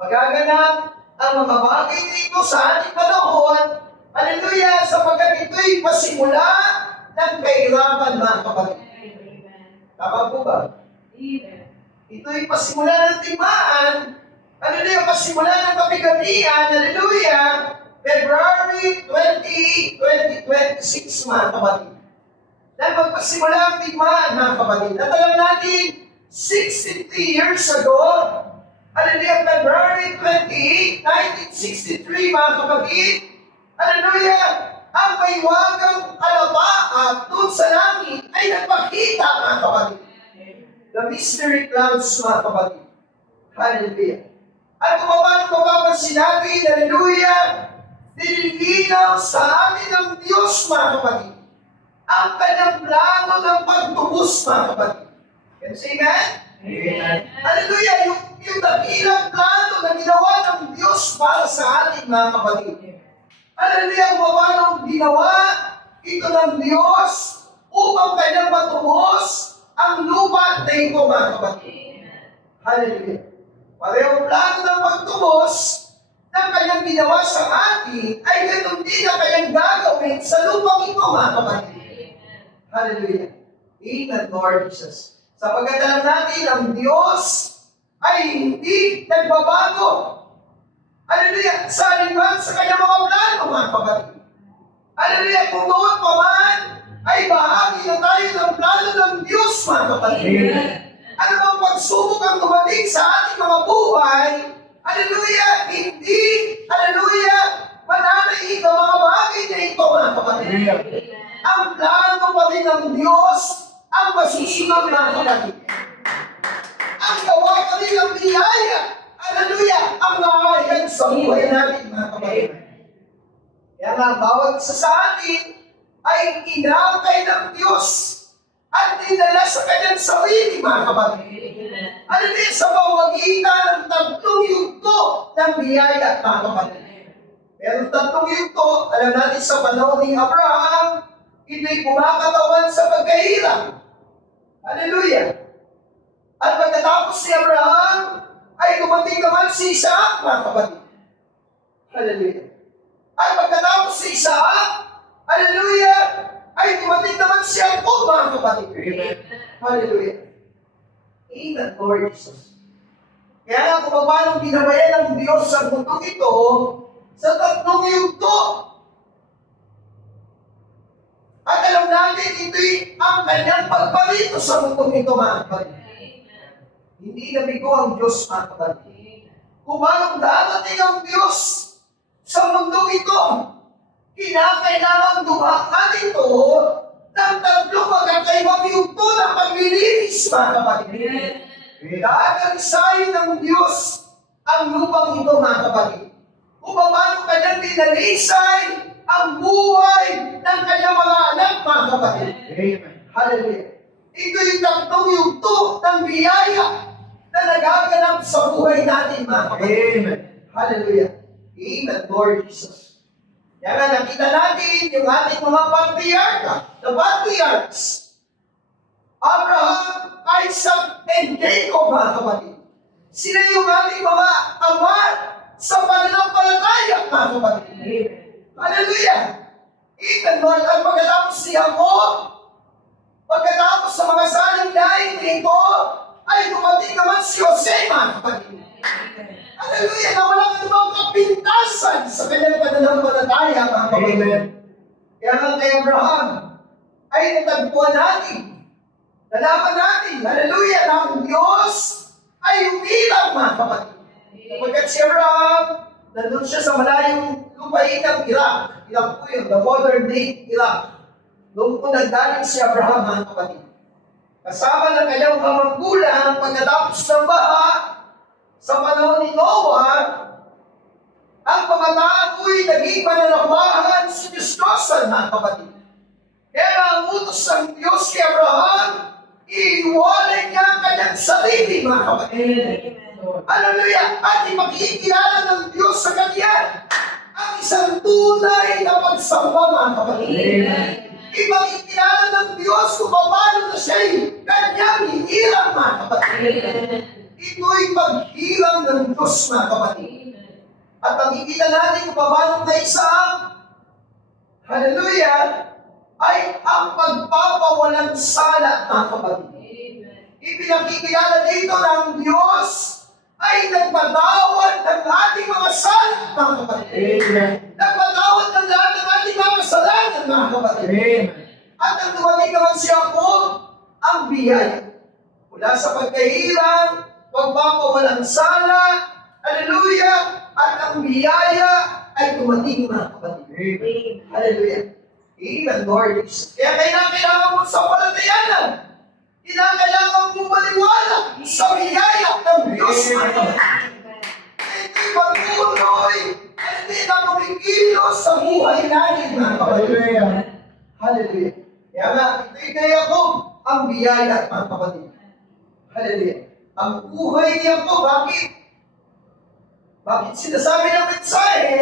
Magaganap ang mga bagay dito sa ating panahon, hallelujah, sapagkat ito'y pasimula ng kahirapan, mga kapatid. Tama po ba? Ito'y pasimula ng digmaan, hallelujah, pasimula ng kapigatian, hallelujah, February 28, 2026, mga kapatid. Dahil magpasimula ang digmaan, mga kapatid. At alam natin, 63 years ago, hallelujah, February 28, 1963, mga kapatid, hallelujah, ang maiwagang kalabaat doon sa langit ay nagpakita, mga kapatid. The mystery clouds, mga kapatid. Hallelujah. At kung paano mapapansin natin, hallelujah, nililinaw sa atin ng Diyos, mga kapatid, ang kanyang plano ng pagtubos, mga kapatid. Can you say amen? Amen. Hallelujah! Yung dakilang plano na ginawa ng Diyos para sa atin, mga kapatid. Hallelujah! Kung paano ginawa ito ng Diyos upang kanyang matubos ang lupa na ito, mga kapatid. Hallelujah! Parehong plano ng pagtubos na kanyang ginawa sa atin ay ganoon din ang kanyang gagawin sa lupang ito, mga kapatid. Hallelujah! Amen, Lord Jesus. Sapagkat alam natin, ang Diyos ay hindi nagbabago. Hallelujah! Sa alinman sa kanyang mga plano, mga kapatid. Hallelujah! Kung noon pa man, ay bahagi na tayo ng plano ng Diyos, mga kapatid. Ano bang pagsubok ang dumating sa ating mga buhay? Hallelujah! Hindi, hallelujah, mananaig ang mga bagay na ito, mga kapatid. Ang plano pa rin ng Diyos ang masusunod, mga kapatid. Ang gawa pa rin ng biyaya, hallelujah, ang naayon sa buhay natin, mga kapatid. Kaya nga, bawat isa sa atin ay inakay ng Diyos at dinala sa kanyang sarili, mga kapatid. Hallelujah, sa pamamagitan ng tatlong yugto ng biyaya, mga kapatid. Pero tatlong yugto, alam natin sa panahon ni Abraham, ito'y kumakatawan sa pagkahirap. Hallelujah. At pagkatapos ni Abraham, ay dumating naman si Isaac, mga kapatid. Hallelujah. At pagkatapos si Isaac, hallelujah, ay dumating naman si Jacob, mga kapatid. Amen. Hallelujah. Amen, Lord Jesus. Kaya nga kung paano binabayan ng Diyos sa mundo ito, sa tatlong yugto. At alam natin, ito'y ang kanyang pagparito sa mundo ito, mga kapatid. Hindi nabigo ang Diyos, mga kapatid. Kung paano darating ang Diyos sa mundo ito, kinakailangan dumaan ito ng tatlong magkakaibang yugto ng paglilinis, mga kapatid. Gagalisayin ng Diyos ang lupang ito, mga kapatid. Kung paano kanyang dinalisay ang buhay ng kanyang mga anak, mga kapatid. Amen. Hallelujah. Ito yung tatlong yugto ng biyaya na nagaganap sa buhay natin, mga kapatid. Amen. Hallelujah. Amen, Lord Jesus. Kaya nga nakita natin yung ating mga patriarka, the patriarchs, Abraham, Isaac, and Jacob, mga kapatid. Sila yung ating mga ama sa pananampalataya, mga kapatid. Hallelujah! Amen, Lord. At pagkatapos si Jacob, pagkatapos sa mga saling lain nito, ay dumating naman si Jose, mga kapatid. Hallelujah! Na walang anumang kapintasan sa kanyang pananampalataya, mga kapatid. Amen. Kaya nga kay Abraham, ay natagpuan natin. Nalaman natin, hallelujah, na ang Diyos ay umilang, mga kapatid. Sapagkat si Abraham nandun siya sa malayong lupain ng Iraq. Iraq po yun, the modern day Iraq. Doon po nagdaling si Abraham, mga kapatid. Kasama ng kanyang mga magulang pagkatapos ng baha sa panahon ni Noah, ang pamatakoy naging mananambahan sa Diyos-Diyosan, mga kapatid. Kaya ang utos ng Diyos kay Abraham, iiwalay niya ang kanyang sarili, mga kapatid. Hallelujah! At ipakikilala ng Diyos sa kanya ang isang tunay na pagsamba, mga kapatid. Ipakikilala ng Diyos kung paano na siya'y kanyang hihirang, mga kapatid. Ito'y paghilang ng Diyos, mga kapatid. At nakikita natin kung paano na isang, hallelujah, ay ang pagpapawalang sala, mga kapatid. Ipinakikilala dito ng Diyos ay nagpatawad ng ating mga sala, mga kapatid. Nagpatawad ng lahat ng ating mga kasalanan, mga kapatid. At ang dumating naman siya po, ang biyaya. Mula sa pagkahirang, pagpapawalang sala, hallelujah, at ang biyaya ay dumating, mga kapatid. Hallelujah. Amen, Lord Jesus. Kaya kailangan mo sa palatayanan. Kailangan mo maliwala sa biyaya ng Diyos, mga kapatid. Ito'y patuloy at hindi na kumikilos sa buhay natin, mga kapatid. Hallelujah. Kaya nga, ito'y kaya ko ang biyaya, mga kapatid. Hallelujah. Ang buhay niya ko, bakit? Bakit sinasabi ng mensahe?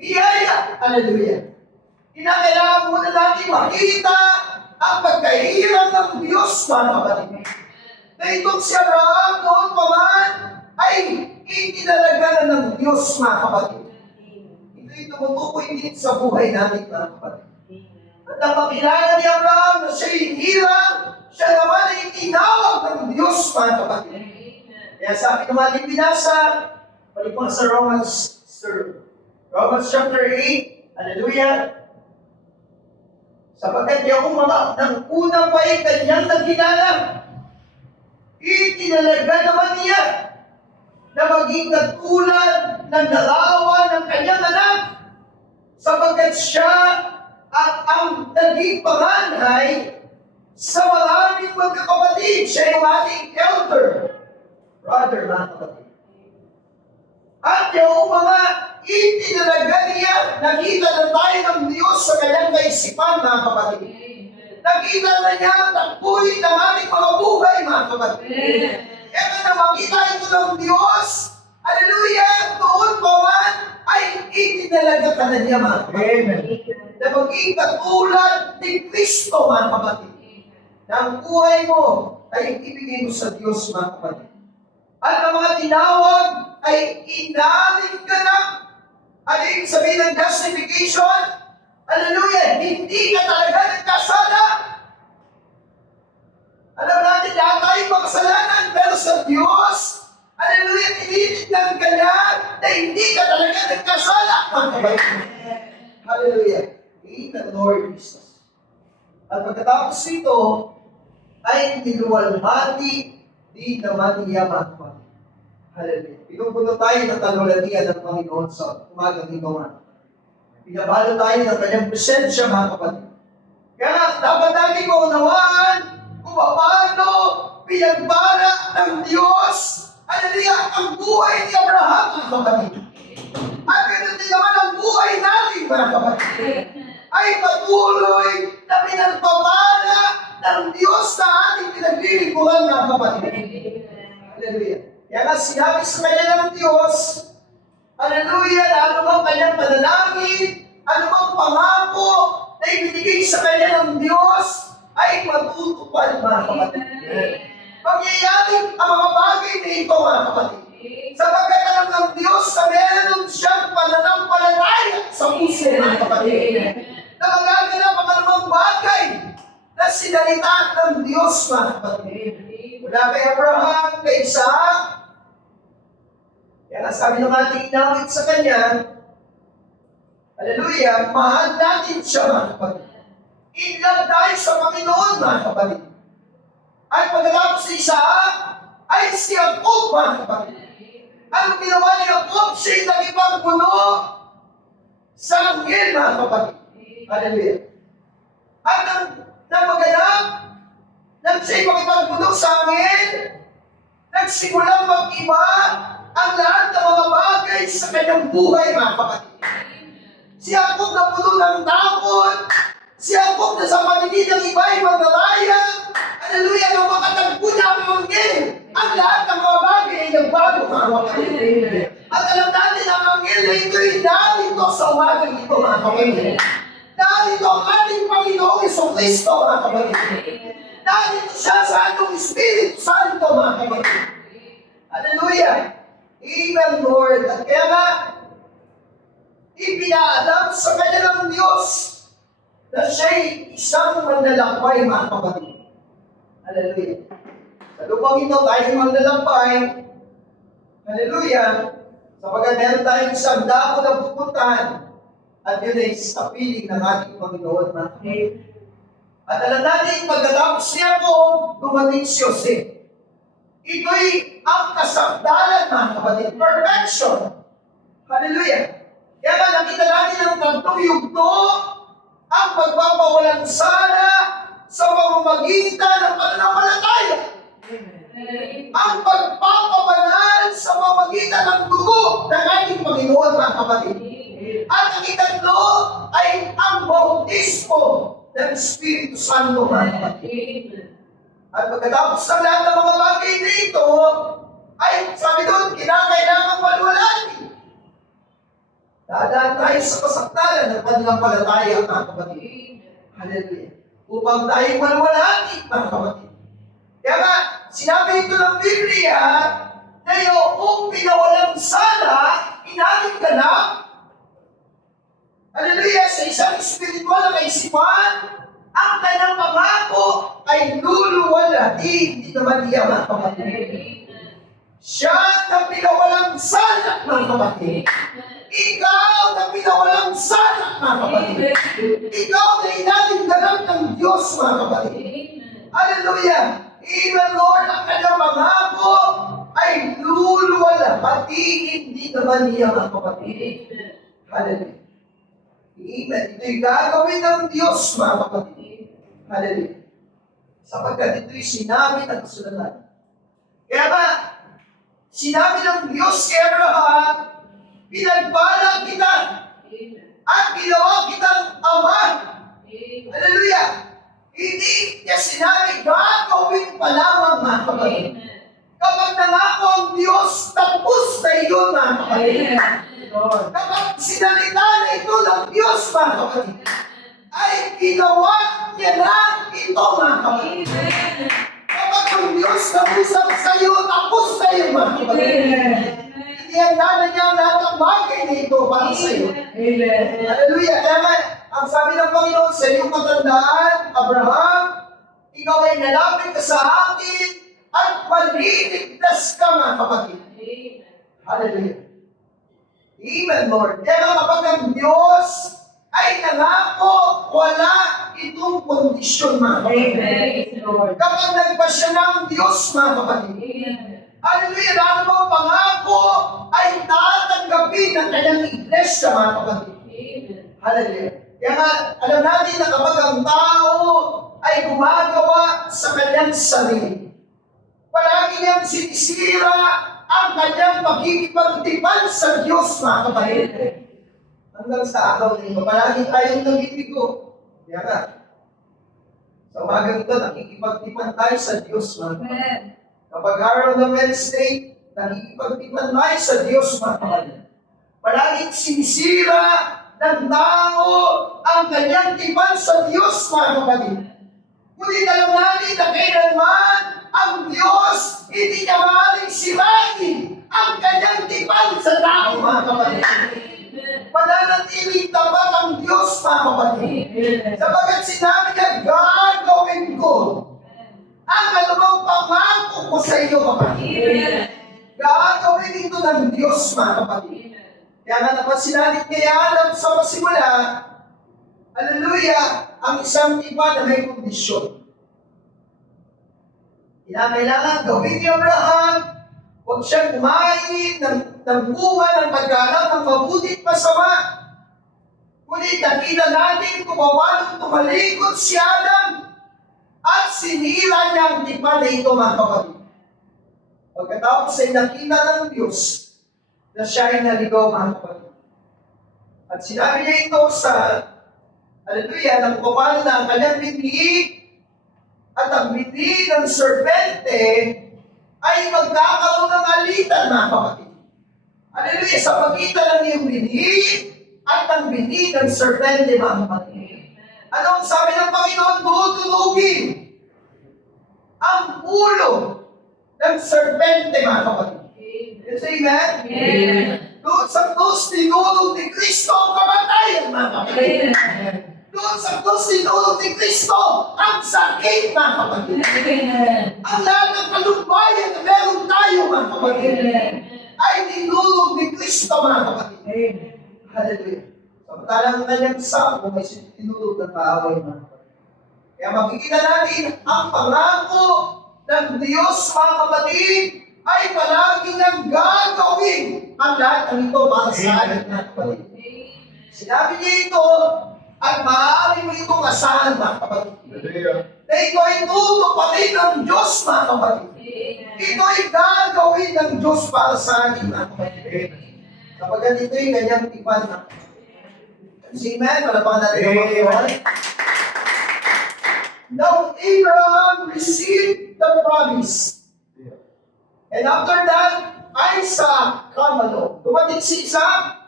Biyaya. Hallelujah. Kinakailangan muna natin makita ang pagkahirap ng Diyos, mga kapatid. Na itong si Abraham noon pa man ay itinalaga na ng Diyos, mga kapatid. Ito'y tumutukoy din sa buhay natin, mga kapatid. At ang makilala ni Abraham na siya'y hirap, siya naman ay tinawag ng Diyos, mga kapatid. Kaya sabi naman din binasa, balik mo sa Romans chapter 8, hallelujah. Sapagkat yung mga nang una pa ay kanyang nagkilala, itinalaga naman niya na maging katulad ng dalawa ng kanyang anak, sapagkat siya at ang naging panganay sa maraming magkakapatid. Siya yung ating elder brother, mga kapatid. At yung mga itinalaga niya, nakita na tayo ng Diyos sa kanyang kaisipan, mga kapatid. Nakita na niya ang tagpuin ng ating mga buhay, mga kapatid. Kaya na makita ito ng Diyos, hallelujah, doon pa man ay itinalaga ka na niya, mga kapatid. Na maging katulad ni Kristo, mga kapatid. Na ang buhay mo ay ibigay mo sa Diyos, mga kapatid. At ang mga tinawag ay inamin ka na. Ano yung sabihin ng justification? Hallelujah! Hindi ka talaga nagkasala. Alam natin lahat tayo makasalanan, pero sa Diyos, hallelujah, tinitignan ka niya na hindi ka talaga nagkasala. Hallelujah! Amen, Lord Jesus. At pagkatapos ito, ay niluwalhati di naman niya, mga kapatid. Hallelujah. Pinupuno tayo ng talulatian ng Panginoon sa umagang ito, mga kapatid. Pinabalo tayo ng kanyang presensya, mga kapatid. Kaya dapat natin maunawaan kung paano pinagbara ng Diyos, hallelujah, ang buhay ni Abraham, mga kapatid. At ganun din naman ang buhay natin, mga kapatid. Ay patuloy na pinagpapala ng Diyos sa ating pinaglilingkuran, mga kapatid. Hallelujah. Kaya nga sinabi sa kanya ng Diyos, hallelujah, na anumang kanyang panalangin, anumang pangako na ibinigay sa kanya ng Diyos, ay matutupad, mga kapatid. Pagyayaring ang mga bagay na ito, mga kapatid. Sapagkat alam ng Diyos na meron siyang pananampalataya sa puso, mga kapatid. Na magaganap ang anumang bagay na sinalita ng Diyos, mga kapatid. Mula kay Abraham, kay Isaac, kaya sabi ng ating inawit sa kanya, hallelujah, mahal natin siya, mga kapatid. In love tayo sa Panginoon, mga kapatid. At pagkatapos si Isaac, ay si Jacob, mga kapatid. Ano ginawa ni Jacob? Siya'y nakipagpuno sa anghel, mga kapatid. Hallelujah. At nang maganap, nang siya'y makipagpuno sa anghel, nagsimulang mag-iba ang lahat ng mga bagay sa kanyang buhay, mga kapatid. Si Jacob na puno ng takot, si Jacob na sa paligid ng iba ay maglalaya. Hallelujah, nang makatagpo niya ang anghel, ang lahat ng mga bagay ay nagbago, mga kapatid. At alam natin ang anghel na ito'y narito sa umagang ito, mga kapatid. Narito ang ating Panginoong Jesucristo, mga kapatid. Narito siya sa atong Espiritu Santo, mga kapatid. Hallelujah. Amen, Lord. At kaya nga, ipinaalam sa kanya ng Diyos na siya'y isang manlalakbay, mga kapatid. Hallelujah. Sa lupang ito, tayo manlalakbay. Hallelujah. Sapagkat meron tayong isang dako na pupuntahan at yun ay sa piling ng ating Panginoon, mga kapatid. At alam natin, pagkatapos niya po, dumating si Jose. Ito'y ang kasagdalan, mga kapatid. Perfection. Hallelujah. Kaya nga nakita natin ang tatlong yugto, ang pagpapawalang sala sa pamamagitan ng pananampalataya. Ang pagpapabanal sa pamamagitan ng dugo ng ating Panginoon, mga kapatid. At ang ikatlo ay ang bautismo ng Espiritu Santo, mga kapatid. At pagkatapos ng lahat ng mga bagay na ito, ay sabi doon, kinakailangan paluwalhati. Dadaan tayo sa kasaktalan ng pananampalataya, mga kapatid. Hallelujah. Upang tayo maluwalhati, mga kapatid. Kaya nga, sinabi ito ng Biblia, na yung pinawalang sala, inating ganap, hallelujah, sa isang espiritual na kaisipan, ang kanyang pangako ay luluwalhati, hindi naman niya, mga kapatid. Siya na pinawalang sala, mga kapatid. Ikaw na pinawalang sala, mga kapatid. Ikaw na inating ganap ng Diyos, mga kapatid. Hallelujah! Even Lord, ang kanyang pangako ay luluwalhati, hindi naman niya, mga kapatid. Hallelujah! Amen. Ito'y gagawin ng Diyos, mga kapatid. Hallelujah. Sapagkat ito'y sinabi ng kasulatan. Kaya ba, sinabi ng Diyos kay Abraham, pinagpala kita at ginawa kitang ama. Hallelujah. Hindi niya sinabi, gagawin pa lamang, mga kapatid. Kapag nangako ang Diyos, tapos na iyon, mga kapatid. Kapag sinalita na ito ng Diyos, mga kapatid, ay ginawa niya na ito, mga kapatid. Kapag ang Diyos nag-usap sa iyo, tapos na iyo, mga kapatid. Hindi ang nana niya ang lahat ng bagay na ito para sa iyo. Hallelujah. Kaya nga, ang sabi ng Panginoon sa iyong katandaan, Abraham, ikaw ay nalapit ka sa akin at maliligtas ka, mga kapatid. Hallelujah. Amen, Lord. Kaya nga kapag ang Diyos ay nangako, wala itong kondisyon, mga kapatid. Kapag nagpasya ng Diyos, mga kapatid. Hallelujah, lalo bang pangako ay tatanggapin ng kanyang iglesia, mga kapatid. Hallelujah. Kaya nga, alam natin na kapag ang tao ay gumagawa sa kanyang sarili, palagi niyang sinisira ang kanyang pagkikipagtipan sa Diyos, mga kapatid. Hanggang sa araw na ito, palagi tayong nagibigo. Kaya nga, sa umagang ito, nakikipagtipan tayo sa Diyos, mga kapatid. Kapag araw ng Wednesday, nakikipagtipan tayo sa Diyos, mga kapatid. Palaging sinisira ng tao ang kanyang tipan sa Diyos, mga kapatid. Ngunit alam natin na kailanman ang Diyos hindi niya maaaring sirain ang kanyang tipan sa tao, mga kapatid. Mananatiling tapat ang Diyos, mga kapatid. Sabagat sinabi niya, gagawin ko ang anumang pangako ko sa iyo, kapatid. Gagawin ito ng Diyos, mga kapatid. Kaya nga napansin natin kaya alam sa pasimula, hallelujah, ang isang iba na may kondisyon. Kailangan gawin ni Abraham Huwag siyang kumain ng bunga ng pagkaalam ng mabuti at masama. Ngunit nakita natin kung paano tumalikod si Adam at sinira niya ang tipan na ito, mga kapatid. Pagkatapos ay nakita ng Diyos na siya ay naligaw, mga kapatid. At sinabi niya ito sa, hallelujah, na kung paano na ang kanyang binhi at ang binhi ng serpente ay magkakaroon ng alitan, mga kapatid. Hallelujah, sa pagitan ng iyong binhi at ang binhi ng serpente, mga kapatid. Ano ang sabi ng Panginoon? Tutulugin ang ulo ng serpente, mga kapatid. Yes, amen? Amen. Doon sa krus, tinulog ni Kristo ang kamatayan, mga kapatid. Amen. Doon sa krus, tinulog ni Kristo ang sakit, mga kapatid. Ang lahat ng kalumbayan na meron tayo, mga kapatid, ay tinulog ni Kristo, mga kapatid. Hallelujah. Samantalang ang kanyang sako ay tinulog ng kaaway, mga kapatid. Kaya makikita natin ang pangako ng Diyos, mga kapatid, ay palaging ang gagawin ang lahat ng ito para sa atin, mga kapatid. Sinabi niya ito, at maaari mo itong asahan, mga kapatid. Na ito ay tutuparin ng Diyos, mga kapatid. Ito ay gagawin ng Diyos para sa atin, mga kapatid. Kapag ito ay kanyang tipan, mga kapatid. Amen? Palapakan natin ang Panginoon. Now Abraham received the promise. And after that, Isaac come along. Dumating si Isaac.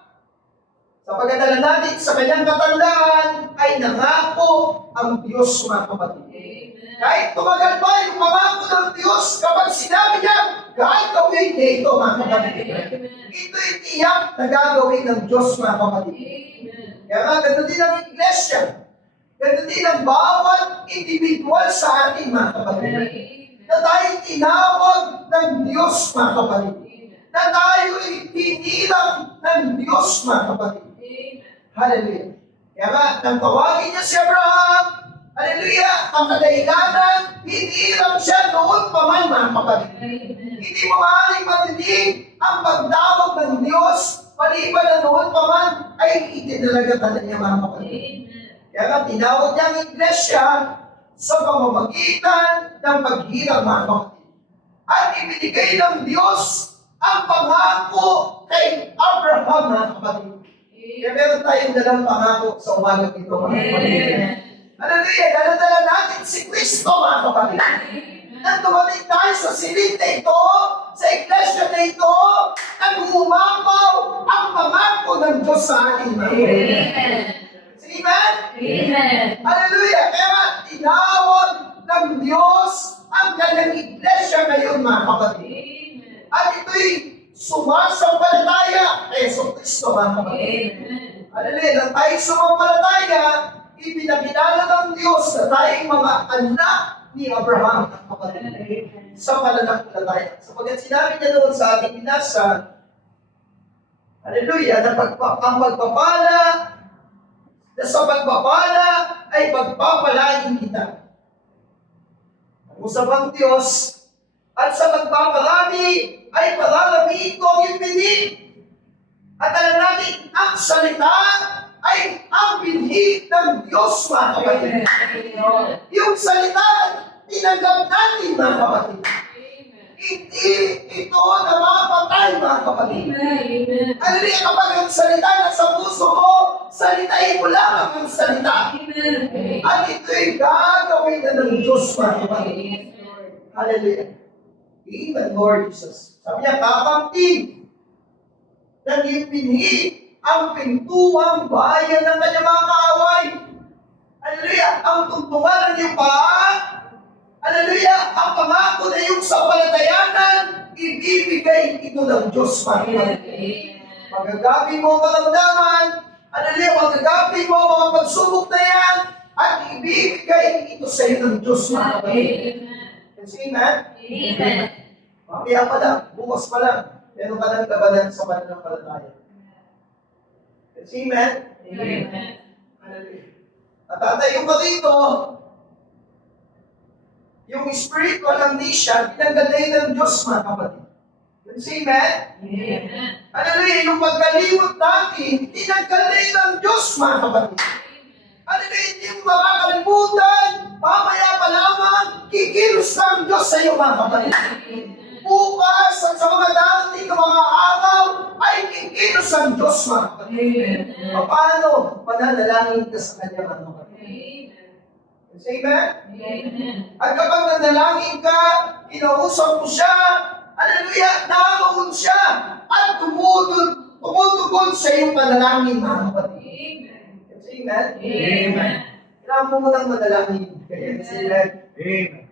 Sa pagdadala natin sa kanyang katandaan, ay nangako ang Diyos, mga kapatid. Kahit tumagal pa yung pangako ng Diyos, kapag sinabi niya, gagawin niya ito, mga kapatid. Ito'y tiyak na gagawin ng Diyos, mga kapatid. Kaya nga, ganun din ang iglesia. Ganun din ang bawat individual sa ating, mga kapatid. Na tayo tinawag ng Diyos, mga kapatid. Na tayo itinirang ng Diyos, mga kapatid. Hallelujah. Kaya nga, nang tawagin niya si Abraham, hallelujah, ang kadahilanan, hinirang siya noon pa man, mga kapatid. Hindi mo maaaring marinig ang pagtawag ng Diyos, maliban na noon pa man, ay itinalagatan niya, mga kapatid. Kaya nga, tinawag niya ang iglesia sa pamamagitan ng paghirang, mga kapatid. At ibinigay ng Diyos ang pangako kay Abraham, mga kapatid. Kaya meron tayong dalang pangako sa umagang ito, mga kapatid. Hallelujah! Daladala natin si Kristo, mga kapatid. Nang dumating tayo sa silid na ito, sa iglesia na ito, nag-uumapaw ang pangako ng Diyos sa atin, mga kapatid. Amen? Amen. Hallelujah! Kaya tinawag ng Diyos ang kanyang iglesia ngayon, mga kapatid. At ito'y sumasampalataya kay Yesu Kristo, mga kapatid. Hallelujah! Nang tayo sumampalataya, ipinakilala ng Diyos na tayong mga anak ni Abraham, mga kapatid. Sa pananampalataya. Sapagkat sinabi niya doon sa ating binasa, hallelujah, na ang pagpapala, na sa pagpapala ay pagpapalain kita. Ang usapang Diyos, at sa pagpaparami ay pararamihin ko ang iyong binhi. At alam natin, ang salita ay ang binhi ng Diyos, mga kapatid. Yung salita tinanggap natin, mga kapatid. Hindi ito namapatay, mga kapatid. Hallelujah, kapag ang salita nasa puso mo, salitain mo lamang ang salita. At ito'y gagawin na ng Diyos, mga kapatid. Hallelujah. Amen, Lord Jesus. Sabi niya, kakamtin ng iyong binhi ang pintuang bayan ng kanyang mga kaaway. Hallelujah, ang tungtungan ng iyong paa. Hallelujah, ang pangako na iyong sapalatayanan, ibibigay ito ng Diyos, mga kapatid. Magagabi mo ang karamdaman, hallelujah, magagabi mo ang mga pagsubok na yan, at ibibigay ito sa iyo ng Diyos, mga kapatid. Amen? Amen. Mamaya pa lang, bukas pa lang, meron ka ng labanan sa pananampalataya. Amen? Amen. Hallelujah. At tatayo ka dito, yung spiritual amnesia, pinagdalay ng Diyos, mga kapatid. Say amen? Hallelujah, yung pagkalimot natin, tinanggal na yun ng Diyos, mga kapatid. Hallelujah, hindi mo makakalimutan, mamaya pa lamang, kikilos ng Diyos sa iyo, mga kapatid. Bukas, at sa mga darating na mga araw, ay kikilos ang Diyos, mga kapatid. Paano? Mananalangin ka sa Kanya, mga kapatid. Say amen? At kapag nanalangin ka, kinausap mo siya, hallelujah, naroon siya, at tumutugon sa iyong panalangin, mga kapatid. Say amen? Kailangan mo munang manalangin. Say amen?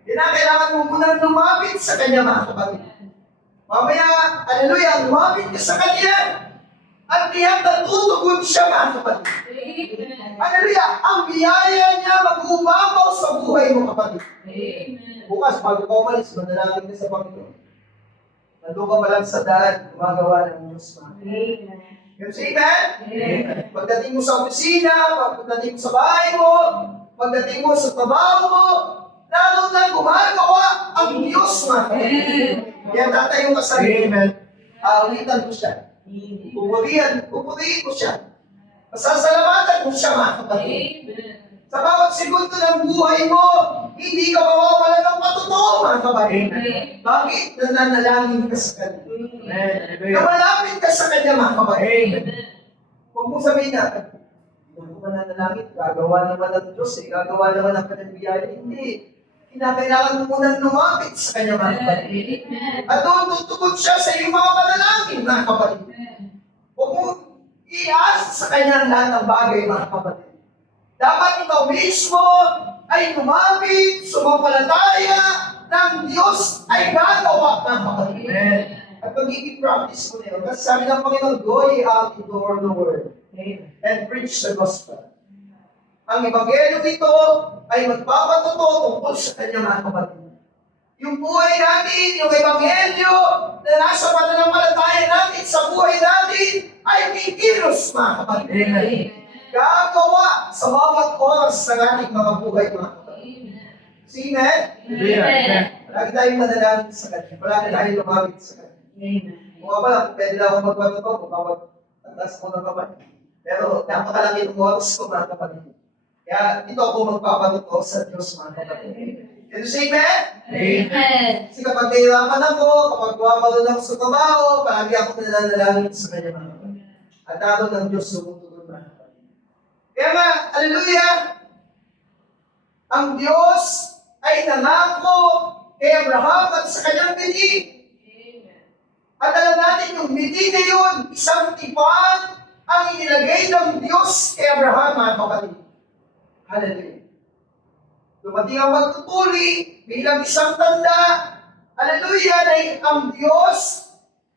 Kailangan mo munang lumapit sa Kanya, mga kapatid. Mamaya, hallelujah, lumapit ka sa Kanya, at tiyak natutugon siya, mga kapatid. Hallelujah, ang biyaya niya mag-umapaw sa buhay mo, kapatid. Bukas, bago ka umalis, manalangin ka sa Panginoon. Nandun ka pa lang sa daan, gumagawa ng Diyos, mga kapatid. Say amen? Pagdating mo sa opisina, pagdating mo sa bahay mo, pagdating mo sa trabaho mo, lalo na gumagawa ang Diyos, mga kapatid. Kaya tatayo ka sa akin. Aawitan ko siya. Pupurihin ko siya. Masasalamatan ko siya, mga kapatid. Sa bawat segundo ng buhay mo, hindi ka mawawala ng patotoo, mga kapatid. Bakit? Nananalangin ka sa Kanya. Namalapit ka sa Kanya, mga kapatid. Huwag mo sabihin na, hindi ako mananalangin, gagawa naman ng Diyos, gagawa naman ng Kanyang biyaya. Hindi. Kinakailangan mo munang lumapit sa Kanya, mga kapatid. At doon tutugon siya sa iyong mga panalangin, mga kapatid. Huwag mo iasa sa Kanya ang lahat ng bagay, mga kapatid. Dapat ikaw mismo ay lumapit, sumampalataya ng Diyos ay gagawa, mga kapatid. At magiging practice mo nila. Kasi sabi ng Panginoon, go ye out into all the world and preach the gospel. Ang ebanghelyo nito ay magpapatotoo tungkol sa Kanya, mga kapatid. Yung buhay natin, yung ebanghelyo na nasa pananampalataya natin sa buhay natin ay kikilos, mga kapatid. Gagawa sa bawat oras ng ating mga buhay, mga kapatid. See, amen? Palagi tayong manalangin sa Kanya. Palagi tayong lumapit sa Kanya. Kung nga pala, pwede lang akong magpatotoo kung kapag-tatas ko ng kamay. Pero napakalaki ng oras ko, mga kapatid. Kaya ito ako magpapatotoo sa Diyos, mga kapatid. Can you say amen? Kasi kapag nahirapan ako, kapag wapalun ako sa trabaho, palagi ako nananalangin sa Kanya, mga kapatid. At naroon ng Diyos sumutugon, mga kapatid. Kaya nga, hallelujah, ang Diyos ay nangako kay Abraham at sa kanyang bini. At alam natin yung bini na yun, isang tipan ang inilagay ng Diyos kay Abraham, mga kapatid. Hallelujah. Dumating ang magtutuli bilang isang tanda. Hallelujah, na ang Diyos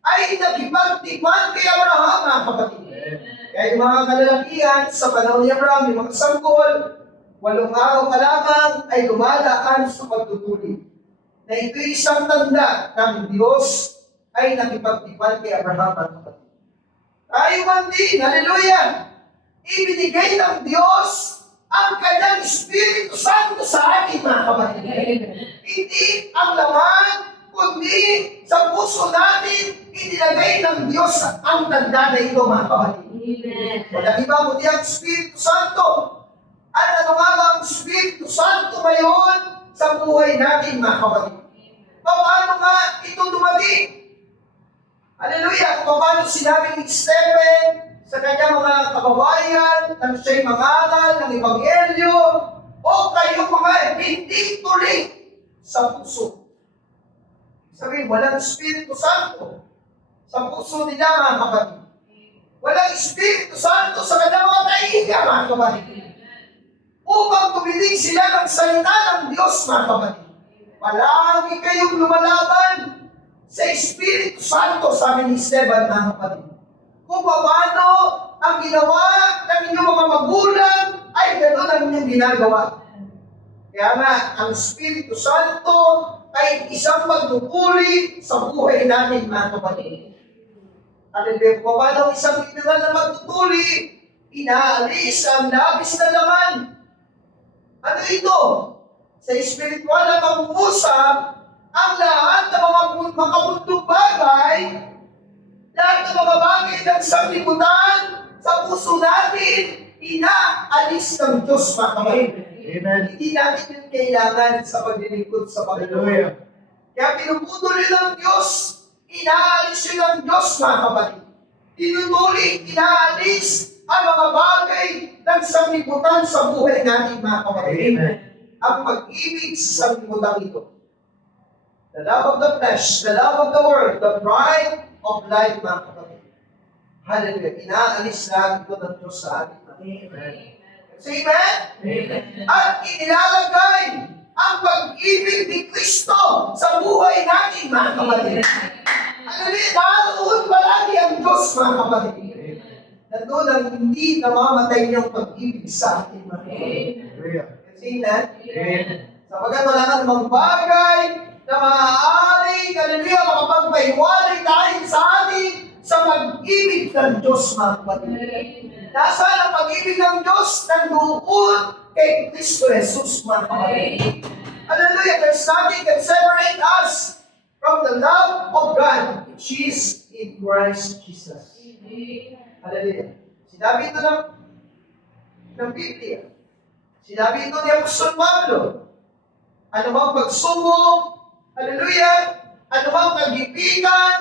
ay nakipagtipan kay Abraham, mga kapatid. Kaya yung mga kalalakihan sa panahon ni Abraham, yung mga sanggol, 8 araw pa lamang ay dumadaan sa pagtutuli. Na ito'y isang tanda ng Diyos ay nakipagtipan kay Abraham, mga kapatid. Tayo man din, hallelujah, ibinigay ng Diyos ang Kanyang Espiritu Santo sa atin, mga kapatid. Hindi ang laman, kundi sa puso natin, inilagay ng Diyos ang tanda na ito, mga kapatid. Walang iba kundi ang Espiritu Santo. At ano nga ba ang Espiritu Santo ngayon sa buhay natin, mga kapatid? Paano nga ito dumating? Hallelujah! Kung paano sinabi ni Stephen sa kanyang mga kababayan nang siya'y mangaral ng Ebanghelyo, o kayong mga hindi tuli sa puso. Sabi, walang Espiritu Santo sa puso nila, mga kapatid. Walang Espiritu Santo sa kanyang mga taiga, mga kapatid. Upang tumiling sila ng salita ng Diyos, mga kapatid. Palagi kayong lumalaban sa Espiritu Santo, sabi ni Esteban, mga kapatid. Kung paano ang ginawa ng inyong mga magulang, ay gano'n ang inyong ginagawa. Kaya nga, ang Espiritu Santo ay isang magtutuli sa buhay natin, mga kapatid. At kung paano isang literal na magtutuli, inaalis ang labis na laman. Ano ito? Sa espiritual na pag-uusap, ang lahat ng mga makabundong bagay, lahat ng mga bagay ng sanglibutan sa puso natin, inaalis ng Diyos, mga kapatid. Amen. Hindi natin yun kailangan sa paglilingkod sa Panginoon. Kaya pinuputol yun ng Diyos, inaalis yun ng Diyos, mga kapatid. Tinutuloy, inaalis ang mga bagay ng sanglibutan sa buhay natin, mga kapatid. Amen. Ang pag-ibig sa sanglibutan ito. The love of the flesh, the love of the world, the pride of life, mga kapatid. Hallelujah. Inaalis lang ito ng Diyos sa atin. Amen. Say amen? Amen. At inilalagay ang pag-ibig ni Kristo sa buhay natin, mga kapatid. Hallelujah. Naroon palagi ang Diyos, mga kapatid. Nandun ang hindi namamatay niyang pag-ibig sa atin, mga kapatid. Say amen? Amen. Sapagkat wala ka namang bagay na maaari, hallelujah, makapagpaiwalay dahil sa atin sa pag-ibig ng Diyos, mga kapatid. Nasaan ang pag-ibig ng Diyos? Nandoon kay Kristo Jesus, mga kapatid. Hallelujah! There's nothing can separate us from the love of God, which is in Christ Jesus. Hallelujah! Sinabi ito ng Biblia. Sinabi ito ni Apostol Pablo. Ano bang pagsubok? Hallelujah! Ano bang kagipigan?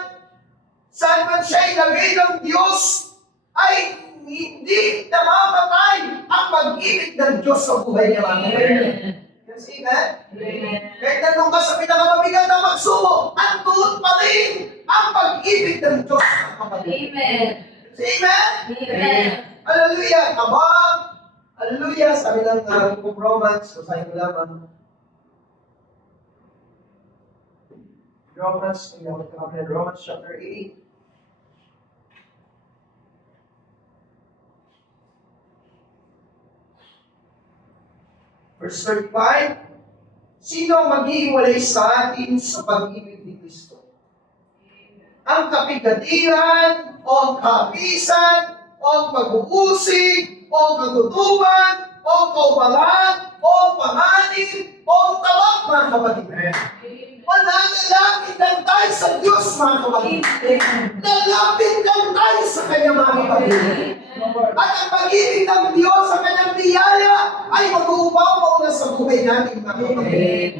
Saan man siya ilagay ng Diyos ay hindi namamatay ang pag-ibig ng Diyos sa buhay niya, mga kapatid. Yes, amen? Kahit nandun ka sa pinakamabigat na pagsubok, andun pa rin ang pag-ibig ng Diyos, mga kapatid. Amen? Hallelujah! Abang! Hallelujah! Sabi ng Book of Romans, basahin ko lamang. Romans chapter 8. Verse 35, sino ang maghihiwalay sa atin sa pag-ibig ni Kristo? Ang kapigatiran, o ang kapisan, o ang pag-uusig, o ang kagutuban, o ang kaubalan, o ang panganib, o ang tabak, mga kapatid. Mananalangin lang tayo sa Diyos, mga kapatid. Lalapit lang tayo sa Kanya, mga kapatid. At ang pag-ibig ng Diyos sa Kanyang biyaya ay mag-uupaw na sa buhay natin, mga kapatid.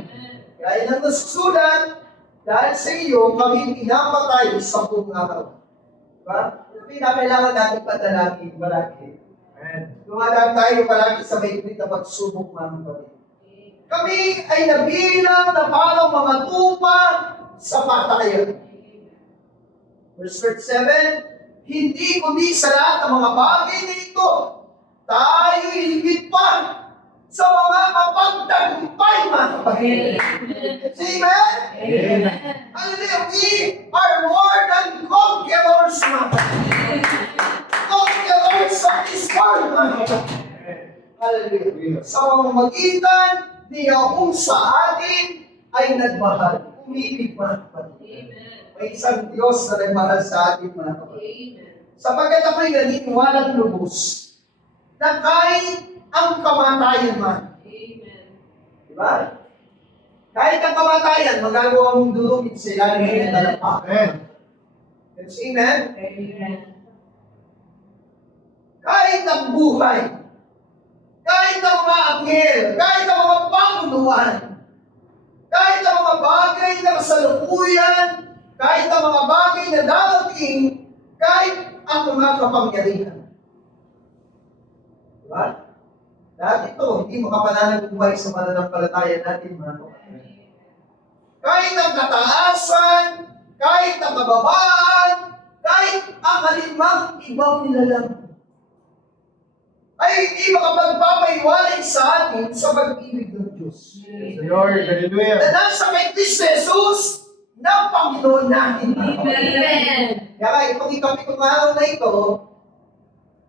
Kaya nang nasusulat, dahil sa iyo, kami pinapatay sa buong araw. Diba? Pinakailangan natin padalangin palagi. Dumadaan tayo palagi sa may na pagsubok, mga kapatid. Kami ay nabilang na parang mga tupa sa patayan. Verse 37, hindi kundi sa lahat ng mga bagay na ito, tayo higit pa sa mga mapagtagumpay, mga kapatid. Say amen? Amen. Hallelujah. We are more than conquerors, mga kapatid. Conquerors of this world, mga kapatid. Hallelujah. Sa pamamagitan niya kung sa atin ay nagmahal. Umibig, mga kapatid. May isang Diyos na nagmahal sa atin, mga kapatid. Sapagkat ako'y naniniwalang lubos na kahit ang kamatayan man. Diba? Kahit ang kamatayan, magagawa mong dulugin sa ilalim ng talapak. Yes, amen? Kahit ang buhay, kahit ang mga anghel, kahit ang mga pamunuan, kahit ang mga bagay na kasalukuyan, kahit ang mga bagay na darating, kahit ang mga kapangyarihan. Diba? Lahat ito, hindi makapananagumpay sa pananampalataya natin, mga kapatid. Kahit ang kataasan, kahit ang kababaan, kahit ang alinmang ibang nilalang, ay hindi makapagpapaiwalay sa atin sa pag-ibig ng Diyos. Lord, hallelujah. Na nasa kay Kristo Jesus na Panginoon natin. Kaya itong ikapitong araw na ito,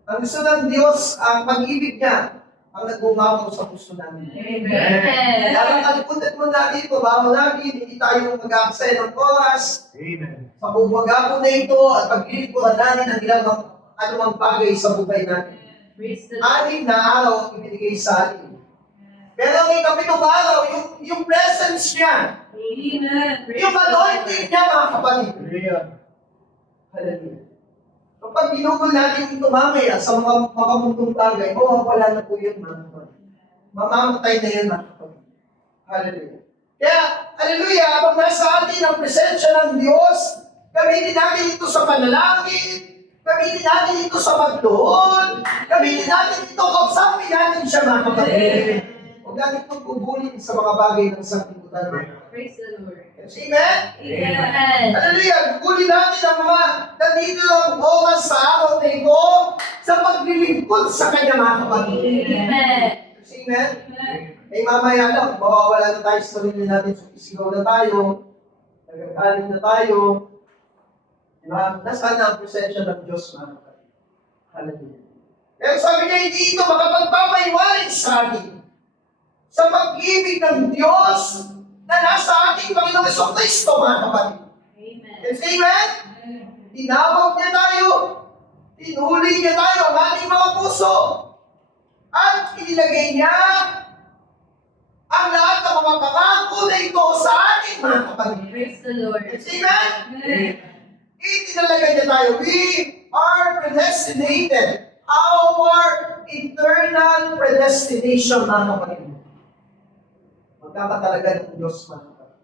ang gusto ng Diyos, ang pag-ibig niya, ang nagbumabaw sa puso namin. Kaya ang kaliputan mo natin ito, bago natin, hindi tayo mag-aaksaya ng oras Amen. sa buwagapon na ito at paglilingkuran natin ang ilang anumang bagay sa buhay natin. Anim na araw ang ibinigay sa atin. Pero ang ikapitong araw, yung presence niya, Amen. yung anointing niya, mga kapatid. Hallelujah. Kapag ginugol natin ito mamaya sa mga mundong bagay, wala na po yun, mga kapatid. Mamamatay na yun, mga kapatid. Hallelujah. Kaya, hallelujah, habang nasa atin ang presensya ng Diyos, gamitin natin ito sa panalangin, gamitin natin ito sa magdoon, gamitin natin ito, kausapin natin siya, mga kapatid. Huwag natin itong gugulin sa mga bagay ng sanglibutan. Praise the Lord. Amen? Amen. Hallelujah! Gugulin natin ang mga nandito ang oras sa araw na ito sa paglilingkod sa Kanya, mga kapatid. Amen. Amen? Eh mamaya lang, mawawala na tayo sa sarili natin, isigaw na tayo, nagagalit na tayo. Diba? Nasaan na ang presensya ng Diyos, mga kapatid? Hallelujah. Pero sabi niya, hindi ito makapagpapaiwarin sa atin sa pag-ibig ng Diyos na nasa ating Panginoong Jesucristo, mga kapatid. Amen. Yes, amen? Tinawag niya tayo, tinuli niya tayo ang ating mga puso, at inilagay niya ang lahat ng mga pangako na ito sa ating mga kapatid. Praise the Lord. Yes, amen? Amen. Itinalaga niya tayo. We are predestinated. Our eternal predestination, mga kapatid. Magkakatalaga ng Diyos, mga kapatid.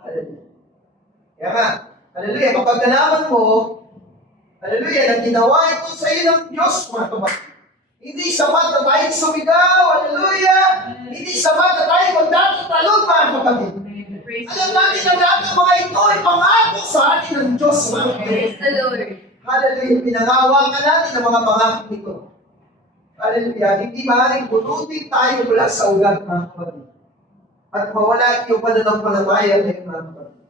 Hallelujah. Kaya nga, hallelujah, kapag nalaman mo, hallelujah, na ginawa ito sa iyo ng Diyos, mga kapatid. Hindi sapat na tayo sumigaw, hallelujah. Hindi sapat na tayo magdakitalog, mga kapatid. Praise the Alam Lord. natin na lahat ng mga ito ay pangako sa atin ng Diyos, mga kapatid. Praise the Lord. Hallelujah. Pinangawakan natin ang mga pangako nito. Hallelujah. Hindi maaaring bunutin tayo mula sa ugat, mga kapatid. At mawala yung pananampalataya ng mga kapatid.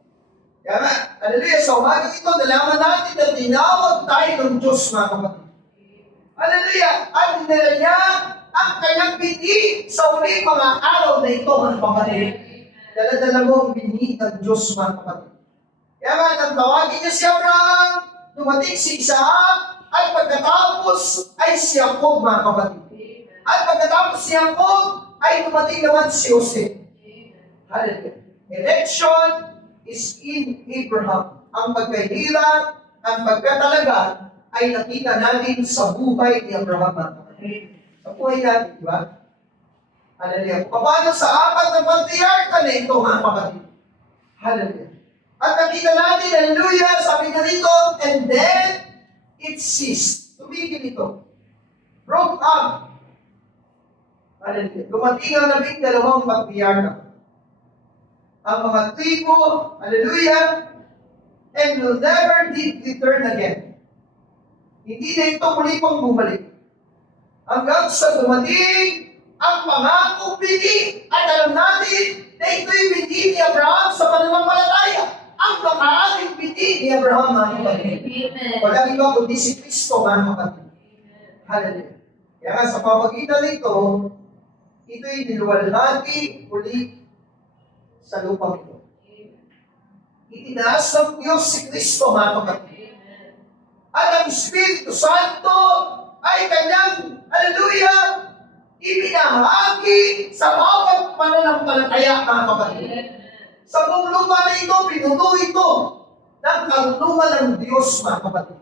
Kaya nga, hallelujah, sa umaga ito, nalaman natin na tinawag tayo ng Diyos, mga kapatid. Hallelujah. At dinala niya ang kanyang binhi sa uling mga araw na ito, mga kapatid. Dala-dala mo ang binhi ng Diyos, mga kapatid. Kaya nga, nang tawagin niya si Abraham, dumating si Isaac, at pagkatapos ay si Jacob, mga kapatid. At pagkatapos si Jacob, ay dumating naman si Jose. Hallelujah. Election is in Abraham. Ang pagkahirap, ang pagkatalaga, ay nakita natin sa buhay ni Abraham, mga kapatid. Sa buhay natin, di ba? Hallelujah. Paano sa apat na patriarka na ito, mga kapatid? Hallelujah. At nakita natin, hallelujah, sabi nga rito, and then it ceased. Tumigil ito. Broke up. Hallelujah. Dumating ang 12 patriarka. Ang mga tribo, hallelujah, and will never did return again. Hindi na ito muli pang bumalik. Hanggang sa dumating ang pangakong binhi. At alam natin na ito'y binhi ni Abraham sa pananampalataya. Ang makaaring binhi ni Abraham, mga kapatid. Amen. Walang iba kundi si Kristo, mga kapatid. Hallelujah. Kaya nga sa pamagitan nito, ito'y niluwalhati uli sa lupang ito. Itinaas ng Diyos si Kristo, mga kapatid. At ang Espiritu Santo ay kanyang, hallelujah, ibinahagi sa bawat pananampalataya, mga kapatid. Sa buong lupa na ito, pinuno ito ng karunungan ng Diyos, mga kapatid.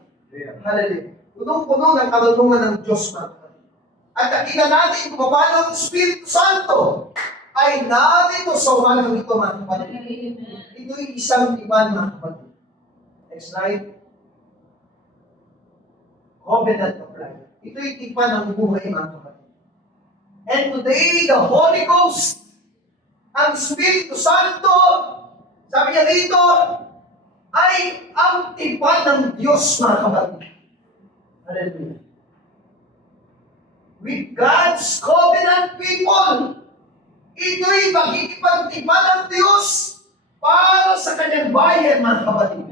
Hallelujah. Punong-puno ng karunungan ng Diyos, mga kapatid. At nakita natin kung paano ang Espiritu Santo ay narito sa umagang ito, mga kapatid. Ito'y isang tipan, mga kapatid. Next slide. Covenant of life. Ito'y tipan ng buhay, mga kapatid. And today, the Holy Ghost, ang Espiritu Santo, sabi niya rito, ay ang tipan ng Diyos, mga kapatid. Hallelujah. With God's covenant people, ito'y makikipagtipan ng Diyos para sa kanyang bayan, mga kapatid.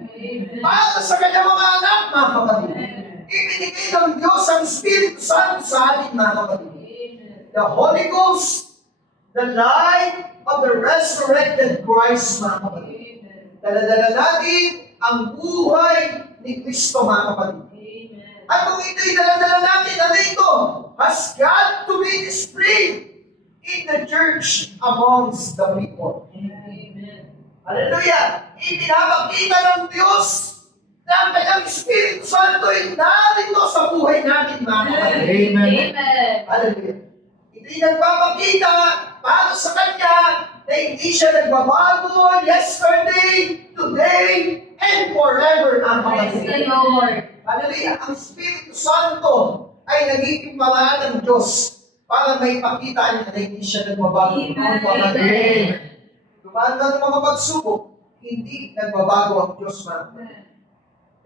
Para sa kanyang mga anak, mga kapatid. Ibinigay ng Diyos ang Espiritu Santo sa atin, mga kapatid. The Holy Ghost, the life of the resurrected Christ, mga kapatid. Dala-dala natin ang buhay ni Kristo, mga kapatid. At kung ito'y dala-dala natin, ano ito? Has got to be displayed in the church amongst the people. Hallelujah! Ipinapakita ng Diyos na ang kanyang Espiritu Santo ay narito sa buhay natin, mga kapatid. Amen. Hallelujah! Ito'y nagpapakita para sa Kanya na hindi siya nagbabago yesterday, today, and forever, mga kapatid. Hallelujah! Ang Espiritu Santo ay nagiging paraan ng Diyos para may pakita niya na hindi siya nagbabago. Mga kapatid. Dumaan na ng mga pagsubok, hindi nagbabago ang Diyos, mga kapatid.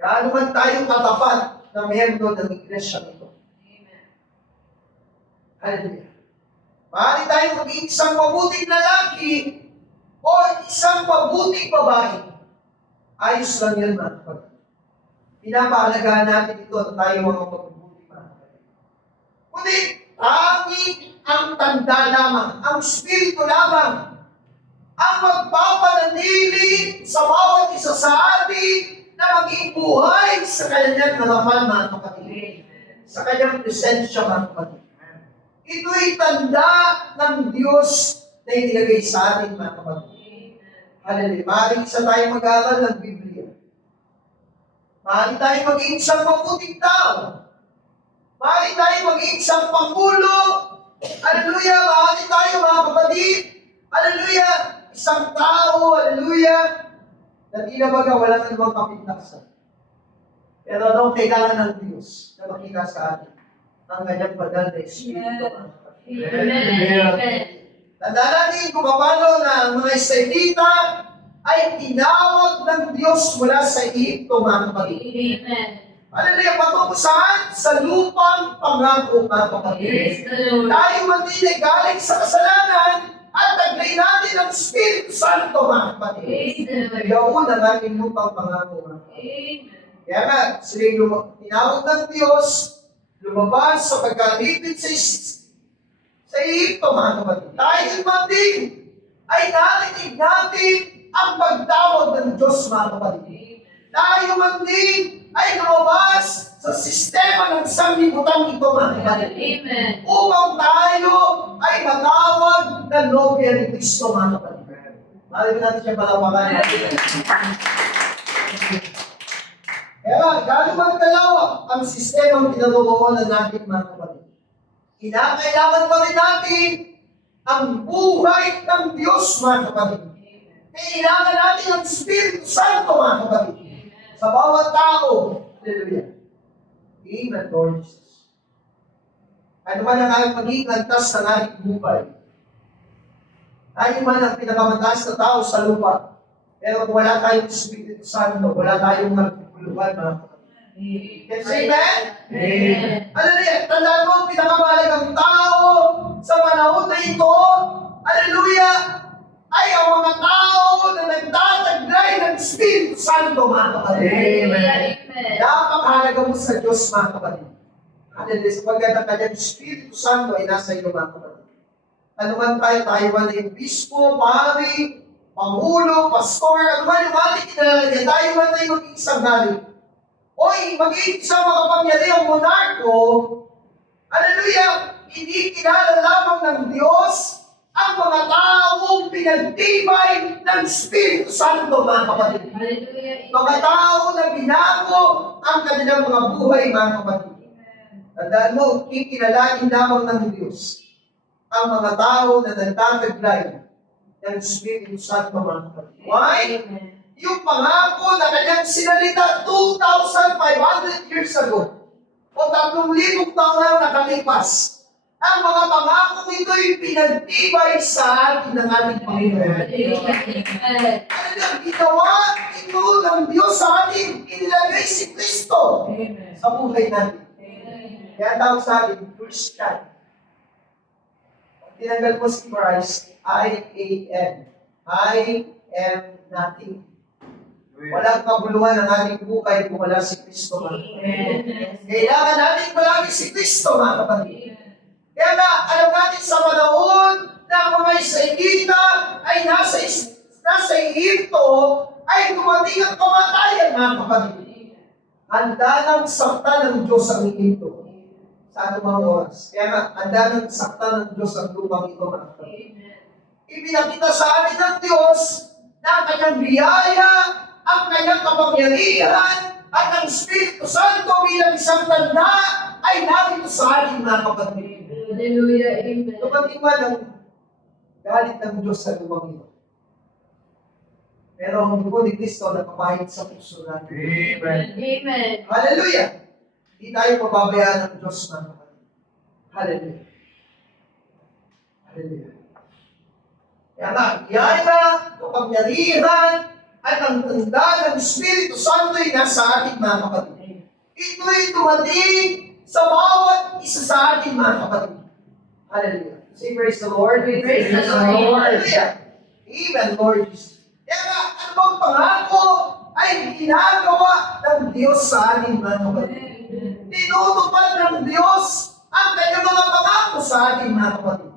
Gaano man tayong katapat na miyembro ng iglesia nito. Hallelujah. Maaari tayong maging isang mabuting lalaki o isang mabuting babae. Ayos lang yan, mga kapatid. Pinapahalagahan natin ito at tayo mga mabubuti, mga kapatid. Ngunit, tanging ang tanda lamang, ang Espiritu lamang, ang magpapanatili sa bawat isa sa atin na maging buhay sa kanyang harapan, mga kapatid. Sa kanyang presensya, mga kapatid. Ito'y tanda ng Diyos na itinagay sa atin, mga kapatid. Hallelujah. Maaaring isa tayong mag-aaral ng Biblia. Maaaring tayong maging isang mabuting tao. Maaaring tayong maging isang pangulo. Hallelujah. Maaaring tayo, mga kapatid. Hallelujah. Isang tao, hallelujah, na di na baga walang anumang kapintasan. Pero anong kailangan ng Diyos na makita sa atin? Ang kanyang banal na Espiritu. Tandaan natin kung paano na ang mga Israelita ay tinawag ng Diyos mula sa Egypto, mga kapatid. Hallelujah, patungo saan? Sa lupang pangako, mga kapatid. Tayo man din ay galing sa kasalanan at taglay natin ang Espiritu Santo, mga kapatid. Yaon ang ating lupang pangako, mga kapatid. Kaya nga, sila tinawag ng Diyos, lumabas sa pagkalipit sa Egypto, mga kapatid. Tayo man din ay narinig natin ang pagtawag ng Diyos, mga kapatid. Tayo man din ay lumabas sa sistema ng sanglibutan ito, mga kapatid. Upang tayo ay matawag na nobya ni Kristo, mga kapatid. Maraming natin siya palapakan. Kaya, gano'n man kalawak ang sistemang pinaroroonan natin, mga kapatid. Kinakailangan pa rin natin ang buhay ng Diyos, mga kapatid. Kailangan natin ang Espiritu Santo, mga kapatid. Sa bawat tao. Hallelujah. Amen, Lord Jesus. Ano man ang aking magiging lantas ng ating buhay? Tayo man ang pinakamataas na tao sa lupa. Pero kung wala tayong Espiritu Santo, wala tayong nagpupuluhan, mga kapatid. Can you say amen? Hallelujah. Tandaan mo, ang pinakamahalagang tao sa panahon na ito, hallelujah, ay ang mga tao na nagtataglay ng Espiritu Santo, mga kapatid. Napakahalaga mo sa Diyos, mga kapatid. Hallelujah. Sapagkat ang kanyang Espiritu Santo ay nasa iyo, mga kapatid. Ano man tayo man ay bispo, pari, pangulo, pastor, ano man yung ating kinalalagyan, tayo man ay maging isang hari. Oy, maging isang makapangyarihang monarko, hallelujah, hindi kilala lamang ng Diyos ang mga taong pinagtibay ng Espiritu Santo, mga kapatid. Mga tao na binago ang kanilang mga buhay, mga kapatid. Tandaan mo, kikilalanin lamang ng Diyos ang mga tao na nagtataglay ng Espiritu Santo, mga kapatid. Why? Yung pangako na kanyang sinalita 2,500 years ago o 3,000 taon na nakalipas. Ang mga pangako ito'y pinagtibay sa atin ng ating Panginoon. Ano ginawa ito ng Diyos sa atin? Inilagay si Kristo sa buhay natin. Kaya tawag sa atin, Christian. Pag tinanggal mo si Christ, I-A-M. I am nothing. Walang kabuluhan ang ating buhay kung wala si Kristo, mga kapatid. Kailangan natin palagi si Kristo, mga kapatid. Kaya nga, alam natin sa panahon na ang mga Israelita ay nasa Egypto, ay dumating ang kamatayan, mga kapatid. Handa ng sakta ng Diyos ang Egypto. sa ating mga oras. Kaya nga, handa ng saktan ng Diyos ang lupang ito, mga kapatid. Ipinakita sa atin ng Diyos na ang kanyang biyaya, ang kanyang kapangyarihan, at ang Espiritu Santo bilang isang tanda ay narito sa atin, mga kapatid. Hallelujah. Amen. Kapatid man ang galit ng Diyos sa lupang ito. Pero ang dugo ni Kristo nakapahit sa puso natin. Amen. Amen. Hallelujah! Hindi tayo pababayaan ng Diyos, mga kapatid. Hallelujah. Hallelujah. Kaya nga, biyaya, kapangyarihan, at ang tanda ng Espiritu Santo ay nasa ating mga kapatid. Ito'y dumating sa bawat isa sa ating mga kapatid. Hallelujah. Say praise the Lord. Praise the Lord. Hallelujah. Amen, Lord Jesus. Kaya nga, ano bang pangako ay ginagawa ng Diyos sa ating mga kapatid. Tinutupad ng Diyos ang kanyang mga pangako sa ating mga kapatid.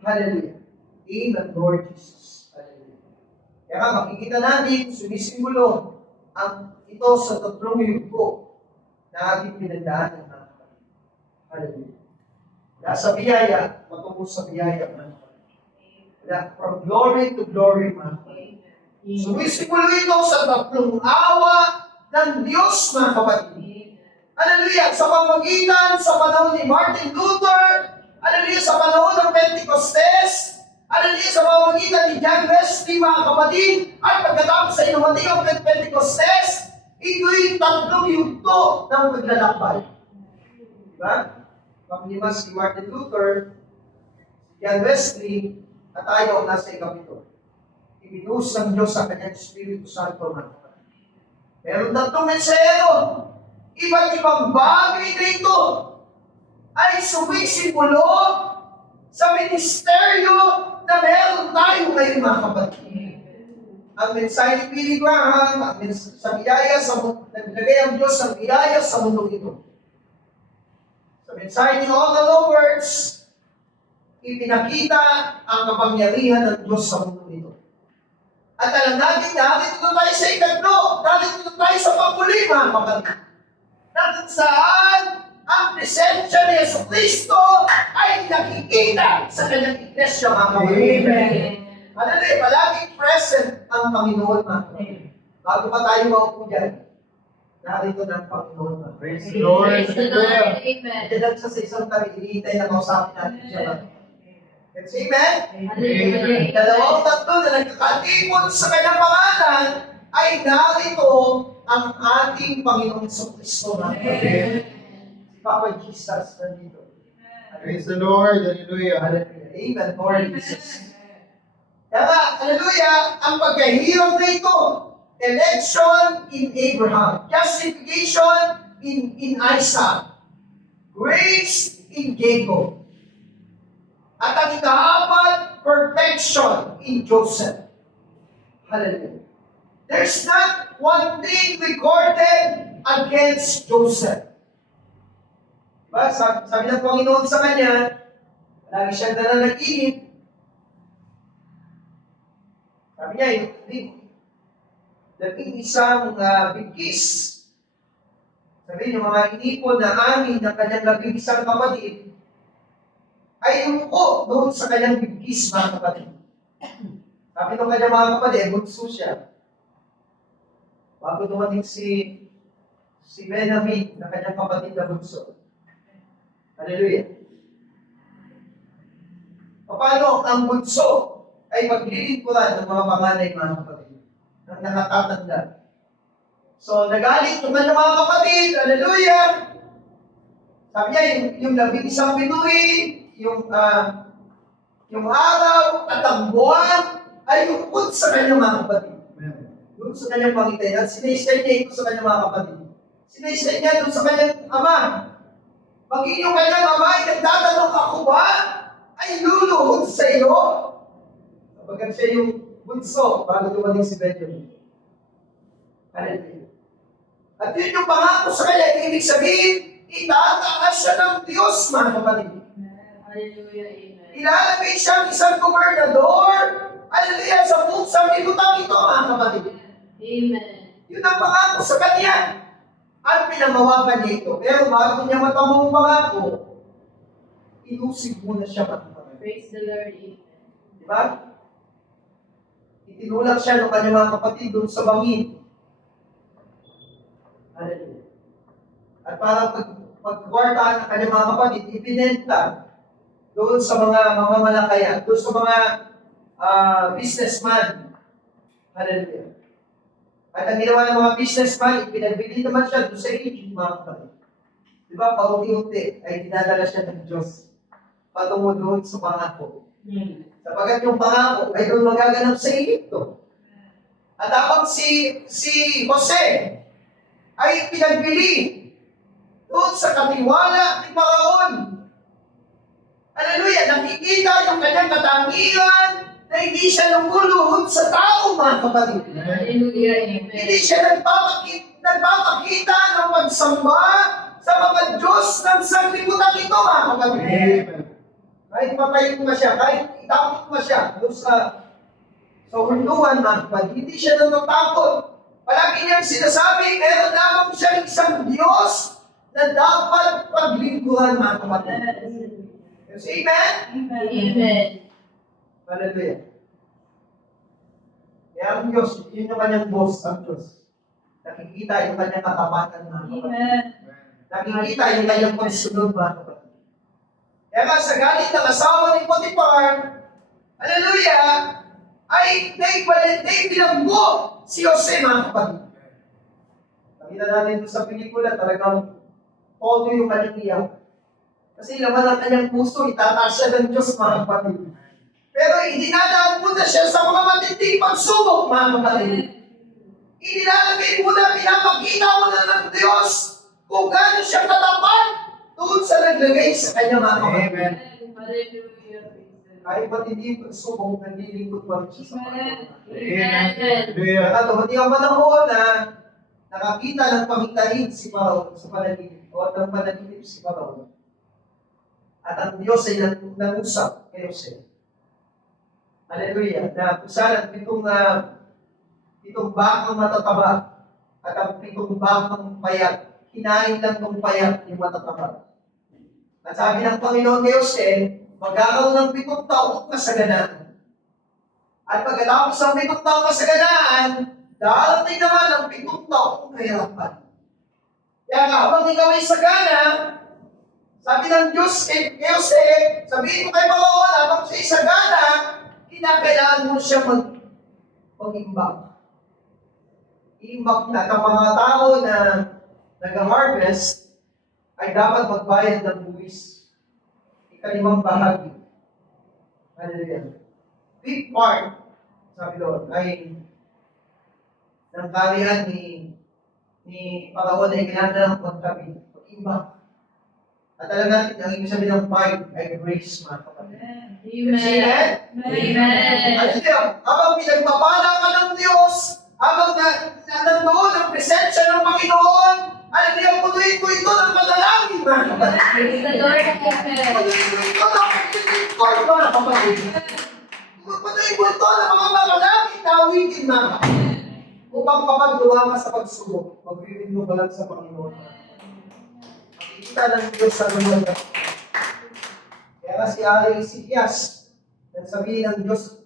Hallelujah. Amen, Lord Jesus. Hallelujah. Kaya nga, makikita natin, sumisimbolo ang ito sa tatlong yugto na ating pinagdaan ng mga kapatid. Hallelujah. Nasa biyaya, patungo sa biyaya, mga kapatid. From glory to glory, mga kapatid. Sumisimbolo ito sa tatlong awa ng Diyos, mga kapatid. Hallelujah! Sa pamagitan, sa panahon ni Martin Luther, hallelujah, sa panahon ng Pentecostes, hallelujah, sa pamagitan ni John Wesley, mga kapatid, at pagkatapos sa inumating ang Pentecostes, ito'y tatlong yugto ng paglalakbay. Diba? Panglima si Martin Luther, si John Wesley, at tayo ang nasa ikapito. Ibinuhos ng Diyos sa kanyang Espiritu Santo, mga kapatid. Meron tatlong mensahero. Iba't ibang bagay dito ay sumisimbolo sa ministeryo na meron tayo ngayon, mga kapatid. Ang mensahe ni Billy Graham, sa biyaya, naglagay ang Diyos ang biyaya sa mundo ito. Sa mensahe ni Oral Roberts, ipinakita ang kapangyarihan ng Diyos sa mundo ito. At alam natin, narito na tayo sa ikatlo, narito na tayo sa panguli, mga kapatid. Na kung saan ang presensya ni Yesu Cristo ay nakikita sa kanyang iglesia, mga kapatid. Amen. Hallelujah, palaging present ang Panginoon, mga kapatid. Bago pa tayo maupo dyan, narito na ang Panginoon, mga kapatid. Praise the Lord. Praise the Lord. Hallelujah. Amen. Diyan sa isang tabi, hinihintay na kausapin natin siya, mga kapatid. Yes, amen? Hallelujah. Dalawang tatlo na nagkakatipon sa kanyang pangalan ay narito ang ating Panginoong Kristo, mga kapatid. Si Papa Jesus nandito. Praise the Lord. Hallelujah. Hallelujah. Amen, Lord Jesus. Kaya nga, hallelujah, ang pagkahirap na ito, election in Abraham, justification in Isaac, grace in Jacob, at ang ikaapat, perfection in Joseph. Hallelujah. There's not one thing recorded against Joseph. Diba? Sabi ng Panginoon sa kanya, lagi siyang nananaginip. Sabi niya, naging isang bigkis. Sabi niya, mga inipon na amin ng kanyang labing isang kapatid, ay umuko doon sa kanyang bigkis, mga kapatid. Sabi ng kanyang mga kapatid, bunso siya. Bago dumating si Benjamin na kanyang kapatid na bunso. Hallelujah. Paano ang bunso ay maglilingkuran ng mga panganay, mga kapatid, ng nakatatanda? So, nagalit yung kanyang mga kapatid, hallelujah! Sabi niya, yung labing isang bituin, yung araw at ang buwan ay lungkot sa kanyang mga kapatid. Doon sa kanyang pangitain. At sinaysay niya ito sa kanyang mga kapatid. Sinaysay niya doon sa kanyang ama. Maging yung kanyang ama ay nagtatanong, ako ba ay luluhod sa iyo? Kapag siya yung bunso bago dumating si Benjamin. Hallelujah. At yun yung pangako sa kanya, ibig sabihin, itataas siya ng Diyos, mga kapatid. Hallelujah. Amen. Ilalagay siyang isang gobernador, hallelujah, sa libutan ito, mga kapatid. Amen. Yun ang pangako sa kanya. At pinangawakan niya ito. Pero bago niya matamo ang pangako, inusig muna siya matapos. Praise the Lord. Amen. Di ba? Itinulak siya ng kanyang mga kapatid doon sa bangin. Hallelujah. At para pagkwartaan ng kanyang mga kapatid, ibinenta doon sa mga mamamalayan, doon sa mga businessman. Hallelujah. At ang ginawa ng mga businessman, ipinagbili naman siya doon sa Egypt, mga kapatid. Di ba, paunti-unti ay dinadala siya ng Diyos patungo doon sa pangako. Sapagat yung pangako ay doon magaganap sa Egypto. At habang si Jose ay pinagbili doon sa katiwala ni Paraon. Hallelujah! Nakikita yung kanyang katangian na hindi siya lumuluhod sa tao, mga kapatid. Hallelujah. Amen. Hindi siya nagpapakita ng pagsamba sa mga Diyos ng sanglibutan ito, mga kapatid. Kahit patayin mo siya, kahit itapon mo siya doon sa hunduan, mga kapatid, hindi siya natatakot. Palagi niyang sinasabi, meron lamang siya isang Diyos na dapat paglingkuran, mga kapatid. Yes, amen? Amen. Hallelujah. Kaya ang Diyos, yun yung kanyang boss, ang Diyos. Nakikita yung kanyang katapatan, mga kapatid. Amen. Nakikita yung kanyang pagsunod, mga kapatid. Kaya nga sa galit ng asawa ni Potiphar, hallelujah, ay naipilanggo si Jose, mga kapatid. Nakita natin ito sa pelikula, talagang todo yung kanyang iyak. Kasi laman ng kanyang puso, itataas siya ng Diyos, mga kapatid. Pero idinadaan muna siya sa mga matinding pagsubok, mga kapatid. Inilalagay muna, pinapakita muna ng Diyos kung gaano siya katapat doon sa naglagay sa kanya, mga kapatid. Hallelujah. Kahit matinding pagsubok, naglilingkod pa rin siya sa Panginoon. Amen. At dumating ang panahon na nakakita ng pangitain si Paraon sa panaginip, o ng panaginip si Paraon. At ang Diyos ay nangusap kay Jose. Hallelujah. Na kung saan ang pitong bakang matataba at ang pitong bakang payat, hinahin lang ng payat yung matataba. At sabi ng Panginoon kay Jose, magkakaroon ng 7 taong kasaganaan. At pagkatapos ng 7 taong kasaganaan, darating naman ang 7 taong kahirapan. Kaya nga, habang ikaw ay sagana, sabi ng Diyos kay Jose, sabihin ko kay Paraon, habang siya ay sagana, kinakailangan mo siya mag-imbak. Iimbak na ang mga tao na nag-harvest ay dapat magbayad ng buwis. Ikalimang bahagi. Hallelujah. Big part, sabi doon, ay ng kariyan ni Paraon ay kailangan ng pagtabi. Mag-imbak. At alam natin, ang ibig sabihin ng fight ay grace, mga kapatid. Amen. Amen. Hallelujah. Habang pinagpapala ka ng Diyos, habang nandoon ang presensya ng Panginoon, hallelujah, punuin mo ito ng panalangin, mga kapatid. Praise the Lord. Amen. Punuin mo ito ng paglilingkod, mga kapatid. Punuin mo ito ng mga makalangin na awitin, mga kapatid. Upang kapag duwa ka sa pagsubok, magbibig mo balag sa Panginoon. Makikita ng Diyos sa lugar. Kaya nga si Ari Isikias, nagsabihin ng Diyos,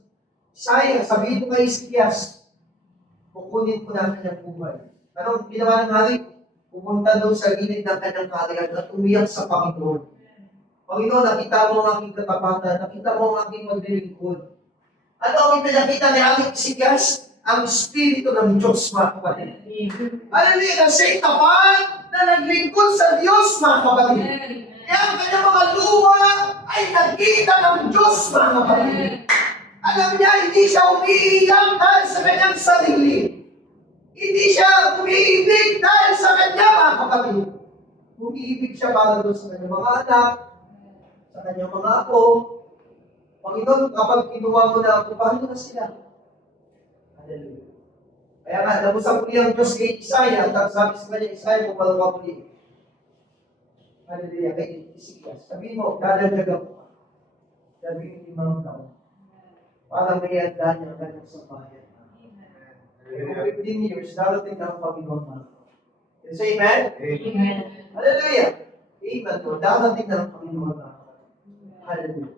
Isaiah, sabihin ko kay Isikias, kukunin ko namin ang buhay. Anong ginawa ng hari? Pumunta doon sa gilid ng kanyang kaharian at umiyak sa Panginoon. Panginoon, nakita mo ang aking katapatan, nakita mo ang aking maglilingkod. Ano ang ipinakita ni Ari Isikias? Ang Espiritu ng Diyos, mga kapatid. Hallelujah, na siya'y tapat na naglingkod sa Diyos, mga kapatid. Kaya ang kanyang mga luha ay nakita ng Diyos, mga kapatid. Alam niya, hindi siya umiiyak dahil sa kanyang sarili. Hindi siya umiibig dahil sa kanya, mga kapatid. Umiibig siya para doon sa kanyang mga anak, sa kanyang mga apo. Panginoon, kapag kinuha mo na ako, paano na sila? Hallelujah. Kaya nga, nabusang muli ang Diyos kay Isaiah, at sabi sa kanya, Isaiah, kung palawa muli. Hallelujah, kay Isikias. Sabihin mo, dadagdagan ko. 15 taon. Para may handa niya ang kanyang sambahayan. Kung 15 years, darating na ang Panginoon na. Can you say amen? Amen. Hallelujah. Amen, Lord. Darating na ng Panginoon na. Hallelujah.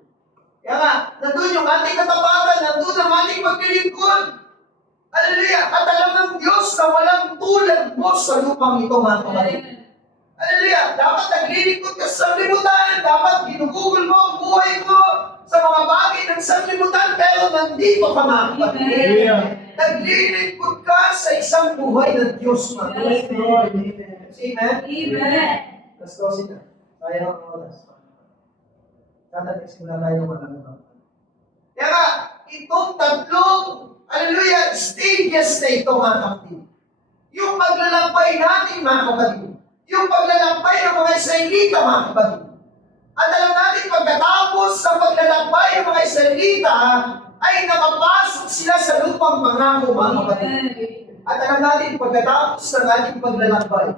Kaya nga, nandun yung ating katapatan, nandun ang ating paglilingkod. Hallelujah. At alam ng Diyos na walang tulad mo sa lupang ito, mga kapatid. Hallelujah. Dapat naglilingkod ka sa sanlibutan. Dapat ginugugol mo ang buhay mo sa mga bagay ng sanlibutan. Pero nandito ka, mga kapatid. Hallelujah. Naglilingkod ka sa isang buhay ng Diyos, mga kapatid. Amen? Amen. Let's go sit down. Tayo ang oras. Simula tayo ng mga kaya nga, itong tatlong, hallelujah, stages na ito, mga kapatid. Yung paglalakbay natin, mga kapatid. Yung paglalakbay ng mga Israelita, mga kapatid. At alam natin, pagkatapos ng paglalakbay ng mga Israelita, ay nakapasok sila sa lupang pangako, mga kapatid. At alam natin, pagkatapos ng ating paglalakbay,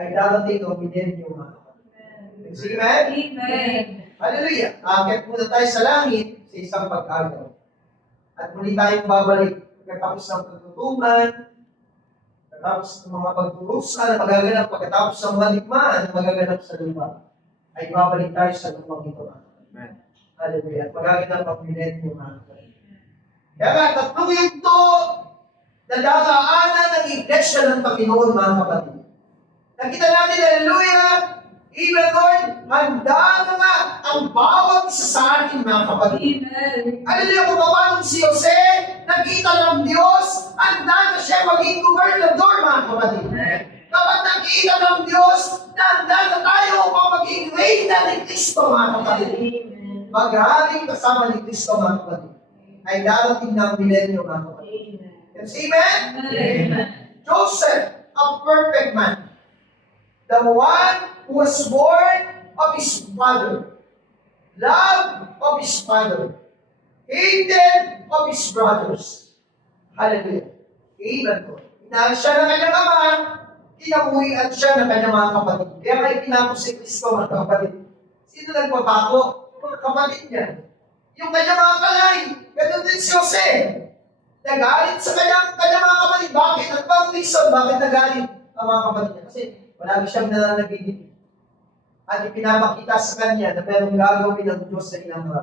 ay darating ang milenyo, mga kapatid. Sige, amen? Amen. Hallelujah! Akit muna tayo sa langit sa isang pag-agaw. At muli tayong babalik pagkatapos ng pagtutuman, pagkatapos ng mga pagturusa na magaganap, pagkatapos ng mga ligmaan na magaganap sa lupa, ay babalik tayo sa lupang ito. Amen. Hallelujah! At magaganap ang milenyo, mga kapatid. Kaya nga, tatlong yugto na daraanan ng iglesia ng Panginoon, mga kapatid. Nakita natin, hallelujah! Even Lord, handa na nga ang bawat isa sa atin, mga kapatid. Amen. Hallelujah, kung paano si Jose, nakita ng Diyos, handa na siya maging gobernador, mga kapatid. Kapag nakita ng Diyos, na handa na tayo upang maging reyna ni Kristo, mga kapatid. Magharing kasama ni Kristo, mga kapatid. Ay darating na ang milenyo, mga kapatid. Yes, amen? Amen. Joseph, a perfect man. The one who was born of his father, loved of his father, hated of his brothers. Hallelujah. Amen po. Inaal siya ng kanyang ama, kinamuhian siya ng kanyang mga kapatid. Kaya kayo pinako si Kristo, mga kapatid. Sino nagpapako? Mga kapatid niya. Yung kanyang mga kalay, ganun din si Jose. Nagalit sa kanyang mga kapatid. Bakit? Ano ba ang reason? Bakit nagalit ang mga kapatid niya? Kasi palagi siyang nananaginip. At ipinapakita sa kanya na merong gagawin ng Diyos sa ilang mga.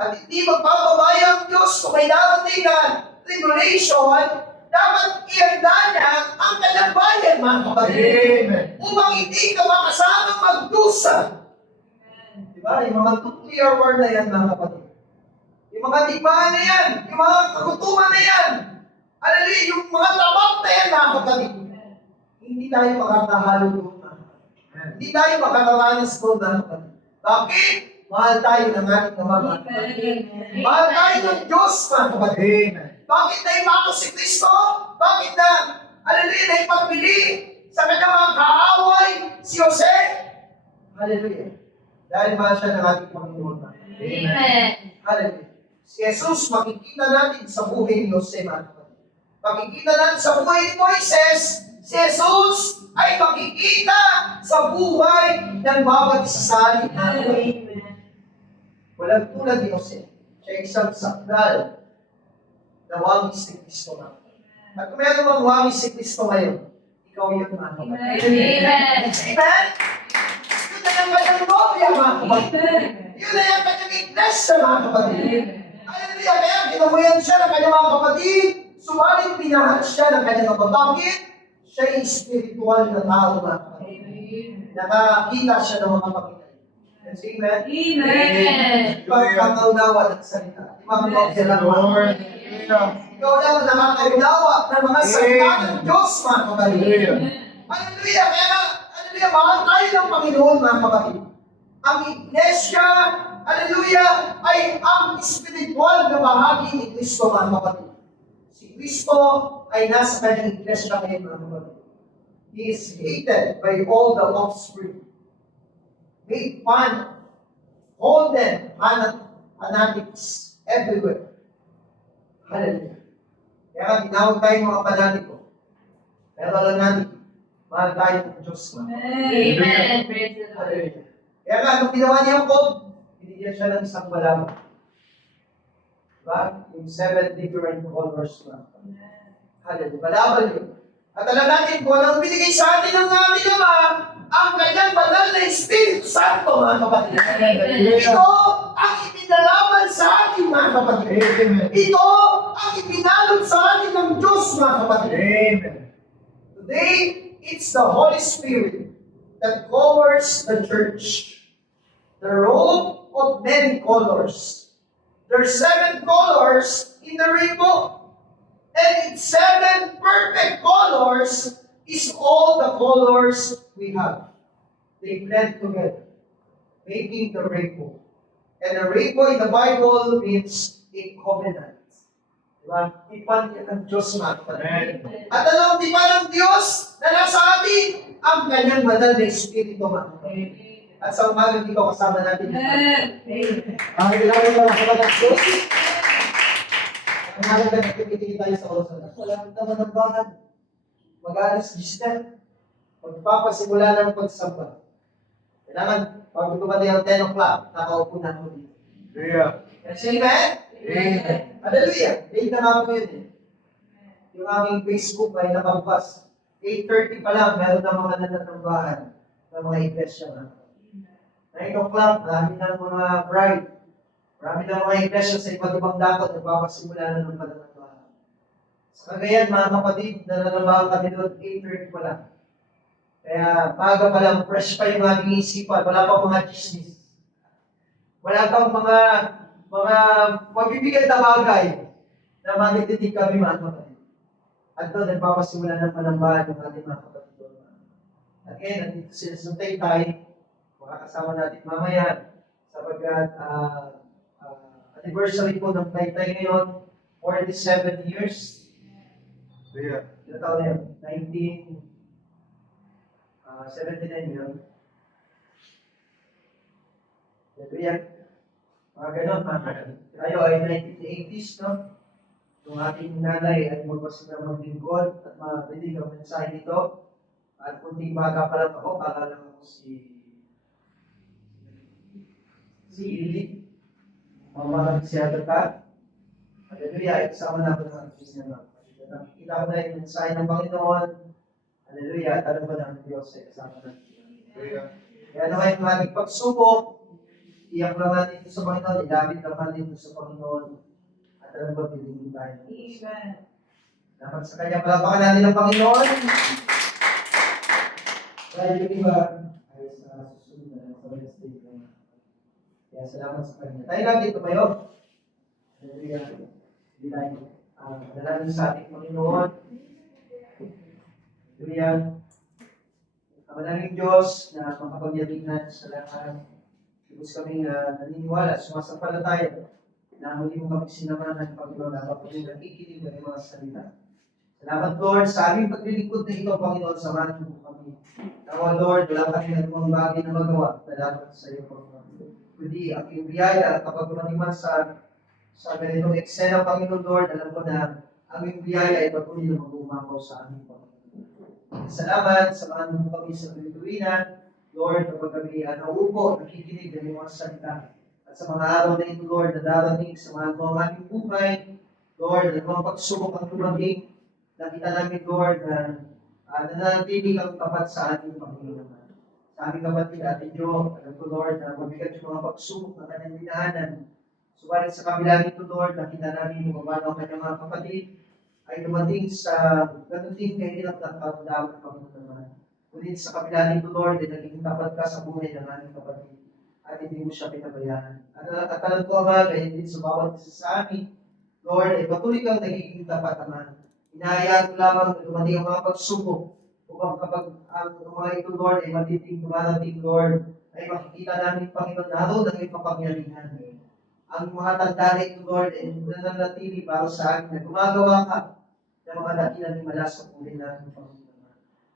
At hindi magpapabaya ang Diyos kung may darating na tribulation, dapat ihanda niya ang kanyang bayan, mga kapatid. Upang hindi ka makasamang magdusa. Diba? Yung mga nuclear war na yan, mga kapatid. Yung mga digmaan na yan, yung mga kagutuman na yan, yung mga tabak na yan, mga kapatid. Hindi tayo makakahalo doon. Hindi tayo makakaranas doon, mga kapatid. Bakit? Mahal tayo ng ating mga kapatid. Mahal tayo ng Diyos, mga kapatid. Bakit na ipako si Kristo? Bakit na, na ipagbili sa kanyang mga kaaway, si Jose? Hallelujah. Dahil mahal siya ng ating Panginoon. Amen. Hallelujah. Si Jesus, makikita natin sa buhay ni Jose, mga kapatid. Makikita natin sa buhay ni Moises, si Jesus ay makikita sa buhay ng bawat isa sa atin. Walang tulad ni Jose. Siya isang sakdal na wangis ni Kristo, mga kapatid. At kung meron mang wangis si Kristo ngayon, ikaw yun, mga kapatid. Amen. Amen? Yun na yung kanyang nobya, mga kapatid. Yun na yung kanyang iglesia, mga kapatid. Hallelujah! Kaya ginawayan siya ng kanyang mga kapatid, subalit pinahal siya ng kanyang mga kapatid. Siya ay spiritual na tao, mga kapatid. Nakakita siya ng mga kapatid. Yes, amen? Amen. Pagkakaunawa ng salita. Imamagaw siya lang, mga kapatid. Ikaw lang ang nakakaunawa ng mga salita ng Diyos, mga kapatid. Hallelujah! Kaya nga, hallelujah, mahal tayo ng Panginoon, mga kapatid. Ang iglesia, hallelujah, ay ang spiritual na bahagi ni Kristo, mga kapatid. Si Kristo ay nasa kanyang iglesia ngayon, mga kapatid. He is hated by all the offspring. Made fun, called them fanatics everywhere. Hallelujah. Kaya nga, tinawag tayo mga panatiko. Pero alam natin, mahal tayo ng Diyos, mga kapatid. Amen. Praise the Lord. Hallelujah. Kaya nga, nung ginawa niya po, binigyan siya ng isang balaman. Diba? Yung 7 different colors na. Hallelujah. Balaban yun. At alam natin kung anong binigay sa atin ng aming Ama, ang kanyang banal na Espiritu Santo, mga kapatid. Ito ang ipinalaban sa atin, mga kapatid. Ito ang ipinalot sa atin ng Diyos, mga kapatid. Today, it's the Holy Spirit that covers the church. The robe of many colors. There are 7 colors in the rainbow. And its 7 perfect colors is all the colors we have. They blend together, making the rainbow. And the rainbow in the Bible means a covenant. Diba? Tipan yan ng Diyos, mga kapatid. At ano ang tipan ng Diyos na nasa atin? Ang kanyang banal na Espiritu, mga kapatid. At sa umaga dito, kasama natin. Ang kailangan mo lang sa Diyos. Ang halaga na kikitingin tayo sa oras na wala naman ng bahan. Mag-alas 10 na. Magpapasimula ng pagsamba. Kailangan, pag dumating ang 10 o'clock, nakaupo na ako dito. Kasi amen? Amen. Hallelujah! Late na nga po yun eh. Yung aming Facebook ay nakabukas. 8:30 pa lang, meron na mga nanatambahan ng mga iglesia na. 9 o'clock, marami ng mga bride. Marami ng mga iglesia sa iba't ibang dapat nagpapasimula na ng pananampahan. Sa Cagayan, mga kapatid, nananabahan kami doon 8:30 pa lang. Kaya maaga pa lang, fresh pa yung aming isipan. Wala pa mga chismis. Wala pang mga magbibigay na bagay na matititig kami, mga kapatid. At doon, nagpapasimula ng panambahan ng ating mga kapatid doon. At ngayon, nandito sila sa Taytay. Makakasama natin mamaya sapagkat anniversary po ng Taytay ngayon, 47 years. Ilang taon na yun? 1979 yun. Hallelujah. Mga ganon, tayo ay 1980s, no? Yung ating nanay ay magpasila maglingkod at marinig ang mensahe nito. At kunting bata pa lang ako, pangalan ako si Ili. Mama siya ka. Hallelujah. Kasama na ako ng ating sinama. Nakikita ko na yung mensahe ng Panginoon. Hallelujah. At alam ko na ang Diyos ay kasama natin. Kaya naman yung ating pagsubok, iyak lang natin ito sa Panginoon, ilapit lang natin ito sa Panginoon. At alam ko, titigil tayo. Amen. Dapat sa Kanya, palapakan natin ang Panginoon. Kaya yung iba ay sa susunod na sa Wednesday. Kaya salamat sa Kanya. Tayo lang dito kayo. Hallelujah. Hindi tayo. Dalangin sa ating Panginoon. Hallelujah. Ang maraming Diyos na makapagyabingan sa lahat. Ibig kaming naniniwala, sumasampalataya na muli mo kami sinamahan Panginoon na patuloy na ikinig ng mga salita. Salamat Lord sa aming paglilingkod na ito, Panginoon, samahan mo kami. Nawa Lord, wala kami anumang bagay na magawa na dapat sa iyo, Panginoon. Kundi ang iyong biyaya kapag maniman sa ganitong eksena, Panginoon Lord, alam ko na ang iyong biyaya ay patuloy na mag-umakaw sa amin, Panginoon. Salamat, samahan mo kami sa tuwina. Lord, kapag kami nauupo, nakikinig ng mga salita. At sa mga araw na ito, Lord, na darating sa mga aming buhay, Lord, at mga pagsubok ang tumating, nakita namin, Lord, na nananatili kang tapat sa ating Panginoon. Sa aming kapatid, Ate Jo, alam ko, Lord, na mabigat yung mga pagsubok na kanyang dinaanan. Subalit sa kabila nito, Lord, nakita namin kung paano ang kanyang mga kapatid ay dumating sa ganun din kahirap na karamdaman ng Panginoon naman. Ngunit sa kabila nito, Lord, ay naging tapat ka sa buhay ng aming kapatid at hindi mo siya pinabayaan. At alam ko, Ama, ganyan din sa bawat isa sa amin, Lord, ay patuloy kang nagiging tapat, Ama. Hinahayaan ko lamang na dumating ang mga pagsubok upang kapag ang mga ito, Lord, ay matiting dumarating, Lord, ay makikita namin, Panginoon, naroon ang iyong kapangyarihan. Ang mga tanda na ito, Lord, ay nananatili para sa amin na gumagawa ka ng mga dakilang himala sa buhay natin, Panginoon.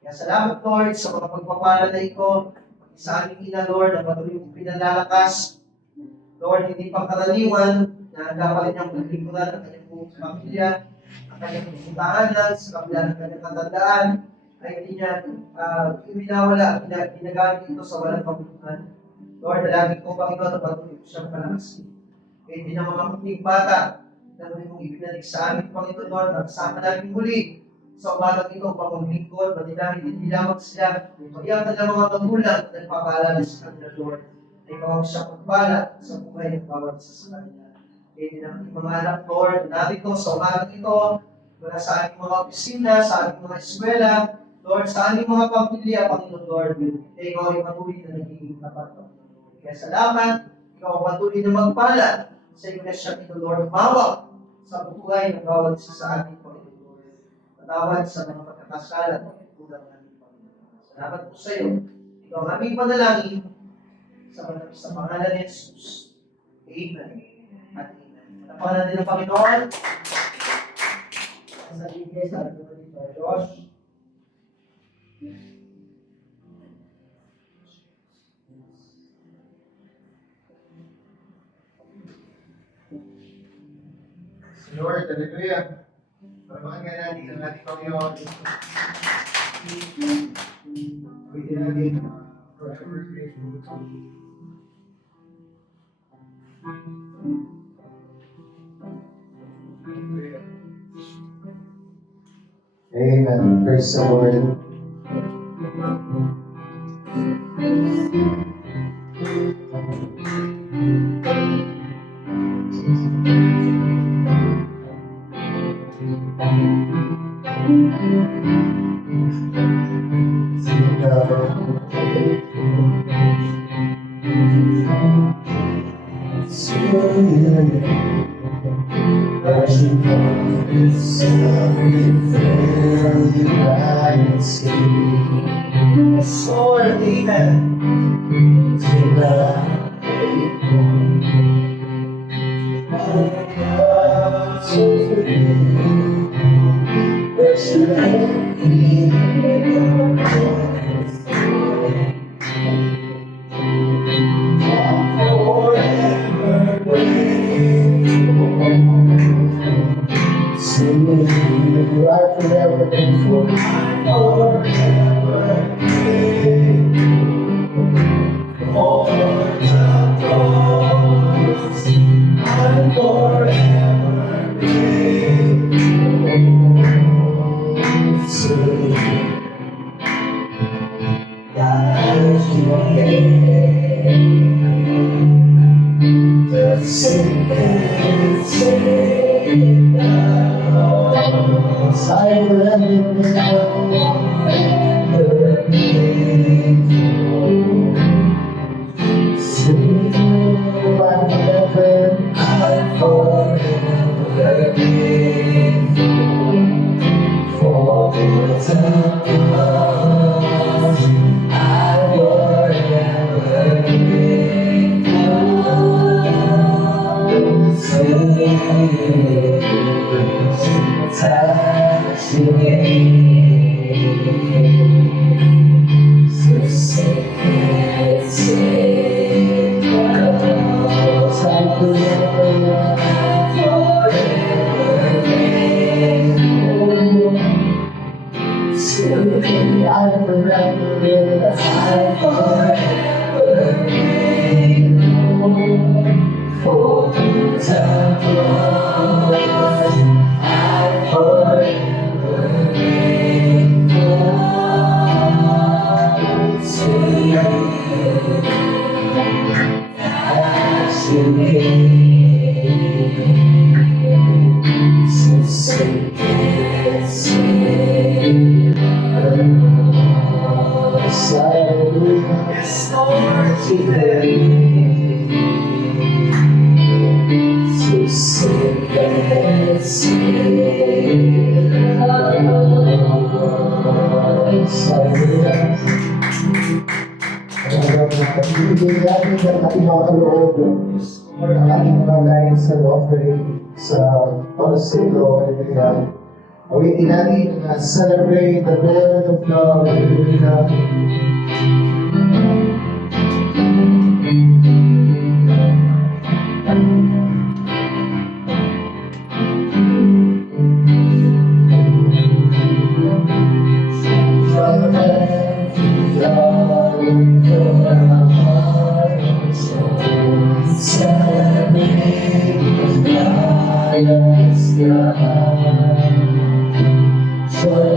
Kaya salamat, Lord, sa mga pagpapala na ito, sa aming ina, Lord, na patuloy mong pinalalakas. Lord, hindi pang karaniwan na dapat niyang paglingkuran ang kanyang buong pamilya, ang kanyang pagpuntahanan, sa kabila ng kanyang katandaan, ay hindi niya iminawala, ginagamit ito sa walang kabuluhan. Lord, dalagin ko, Panginoon, na patuloy ko siyang palakasin. Kaya hindi na mga munting bata na muli mong ibinalik sa amin, Panginoon, Lord, at kasama namin muli Sa umagang ito, papaglingkod, manilangin, hindi lamang sila, pag-iyak ng mga magulang at nagpapaalala sa kanila, Lord, ay ikaw ang siyang pagpala sa buhay ng bawat isa sa kanila. Kaya din ang ating mga anak, Lord, natin ito sa umagang ito, mula sa aming mga opisina, sa aming mga eskwela, Lord, sa aming mga pamilya, Panginoon Lord, ay ikaw ay patuloy na nagiging tapat, Panginoon Lord. Kaya salamat, ikaw ang patuloy na magpala sa iglesia ito, Lord, mawak sa buhay ng bawat isa sa ating Panginoon Lord. Patawad sa mga pagkakasala at kulang namin, Panginoon. Salamat po sa iyo. Ikaw ang aming panalangin sa pangalan ni Jesus. Amen. At amen. Patapakan natin ang Panginoon. Sa ligay sa ating mga Diyos. Lord, hallelujah. Pagpakan ka natin ang ating Panginoon. Pwede natin forever grateful to you. Hallelujah. Amen. Praise the Lord. Lord, amen. You are forever grateful. Yes, Lord, amen. Ibigay natin ang ating mga kaloob ang ating mga lines sa offering sa Palestino. Hallelujah. Awitin natin na celebrate the Lord of love. Hallelujah. Celebrate the God.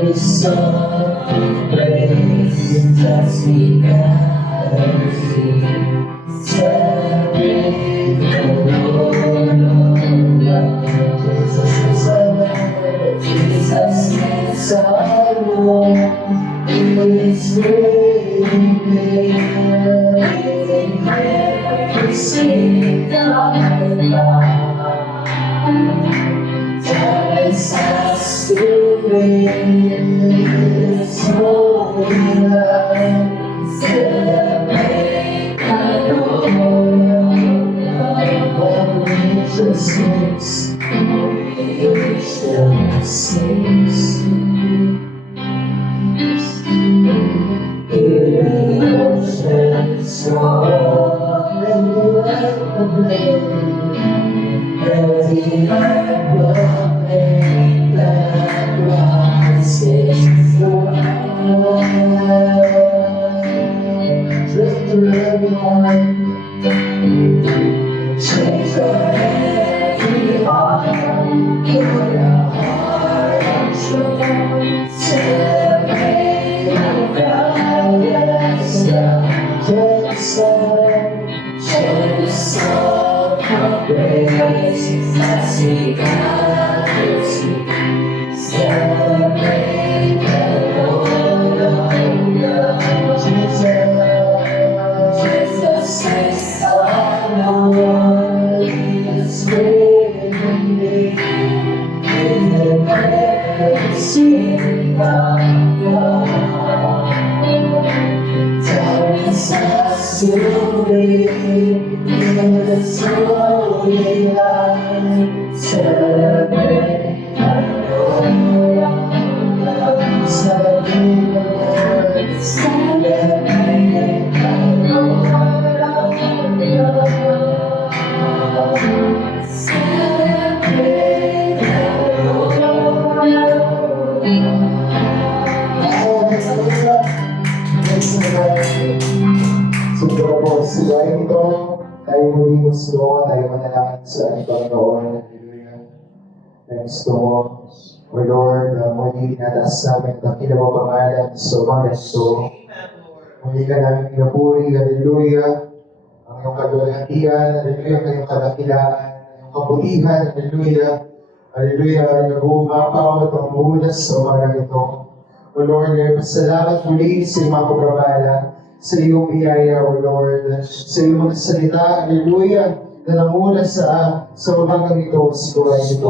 celebrate Jesus we gather here. Celebrate the Lord of love. Jesus is our Lord. Jesus is our Lord. He is reigning there. We sing the love of God. Tells us to live His holy life. Celebrate the Lord. When nature sings, creation sings. Hear the oceans roar and the earth ablaze. Every earth will make that rises drift through every heart, change for every heart, put a heart of truth, celebrate the values that can serve, show the soul of grace as we gather to celebrate the Lord of love. Jesus is our Lord. He is reigning in the mercy of God. Tells us to live in His holy life. Celebrate the Lord of love. Celebrate the Lord. Celebrate the Lord of love. Celebrate the Lord of love. Siguro po, sigayin ito, tayo muli gusto mo, tayo manalangin sa ating Panginoon. Hallelujah. Tayo gusto mo, O Lord, muli tinataas namin ang kinabang pangalan sa umaga ito. Muli ka namin pinapuri, hallelujah, ang iyong kaluwalhatian, hallelujah, ang iyong kadakilaan, ang iyong kabutihan, hallelujah, hallelujah, nag-uumapaw at ang buhunas sa umaga ito. O Lord, salamat muli sa iyong mga pagkabala, sa iyong biyaya, O Lord, sa iyong mga salita, hallelujah, na namula sa umagang ito, sa buhay ito.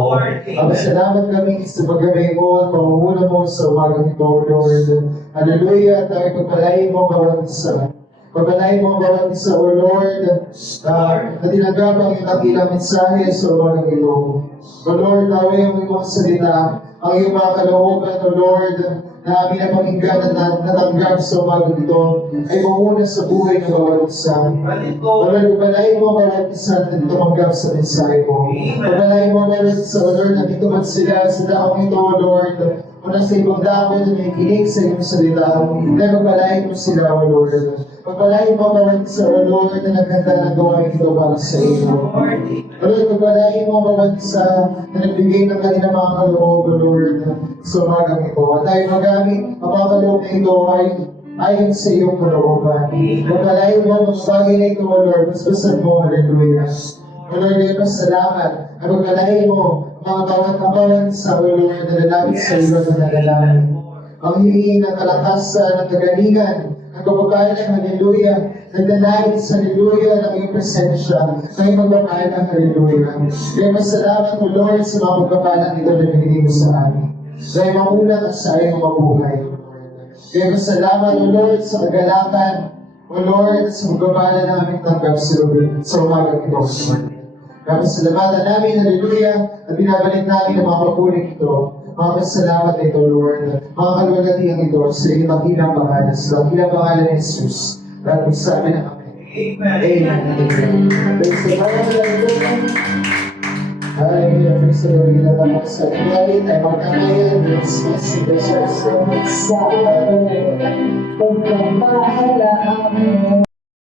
Salamat kami sa paggabay mo at pamumula mo sa umagang ito, Lord. Hallelujah, at tayo pagpalain mo bawat isa. Pagpalain mo bawat isa, O Lord, na tinanggap ang iyong dakilang mensahe sa umagang ito. O Lord, naway ang iyong mga salita, ang iyong mga kalooban, O Lord, na aming napakinggan at natanggap sa umagang ito, ay mauna sa buhay ng bawat isa. O Lord, pagpalain mo bawat isa na tumanggap sa mensahe mo. Pagpalain mo bawat isa, O Lord, na dito man sila sa daong ito, O Lord, o nasa ibang dako na may kinig sa iyong salita, na pagpalain mo sila, O Lord. Pagpalain mo bawat isa, O Lord, na naghanda ng gawain ito para sa iyo. O Lord, pagpalain mo bawat isa na nagbigay ng kanilang mga kaloob, O Lord, sa umagang ito. At tayo magamit ang mga kaloob na ito ayon sa iyong kalooban. Pagpalain mo ang bagay na ito, O Lord, basbasan mo, hallelujah. O Lord, ay pasalamat. At pagpalain mo mga bawat sa O Lord, na lalapit sa iyo na nalalangin. Ang hihingi ng kalakasan, ng kagalingan, ang kababayan, hallelujah, nagdanahin sa hallelujah ng iyong presensya, ng iyong magbabayan ng hallelujah. Kaya masalamat mo, Lord, sa mga pagbabayan ito na binigay mo sa amin. Dahil mamulang ka sa iyong mabuhay, O Lord. Kaya masalamat, O Lord, sa kagalakan, O Lord, sa pagbabayan na aming tanggap sa umagang ito, O Lord. Kaya pasalamatan namin, hallelujah, at binabalik namin ang mga papuling ito. Mga pasalamat ito, Lord. Mga kalwalatiang ito sa iyong dakilang pangalan, sa dakilang pangalan ni Jesus. At magsabi na kami. Amen. Praise the Lord, hallelujah. Hallelujah, praise the Lord. Ginagawa sa buhay, tayo magkakayan. Christmas in the church. Sa pagmamahal mo.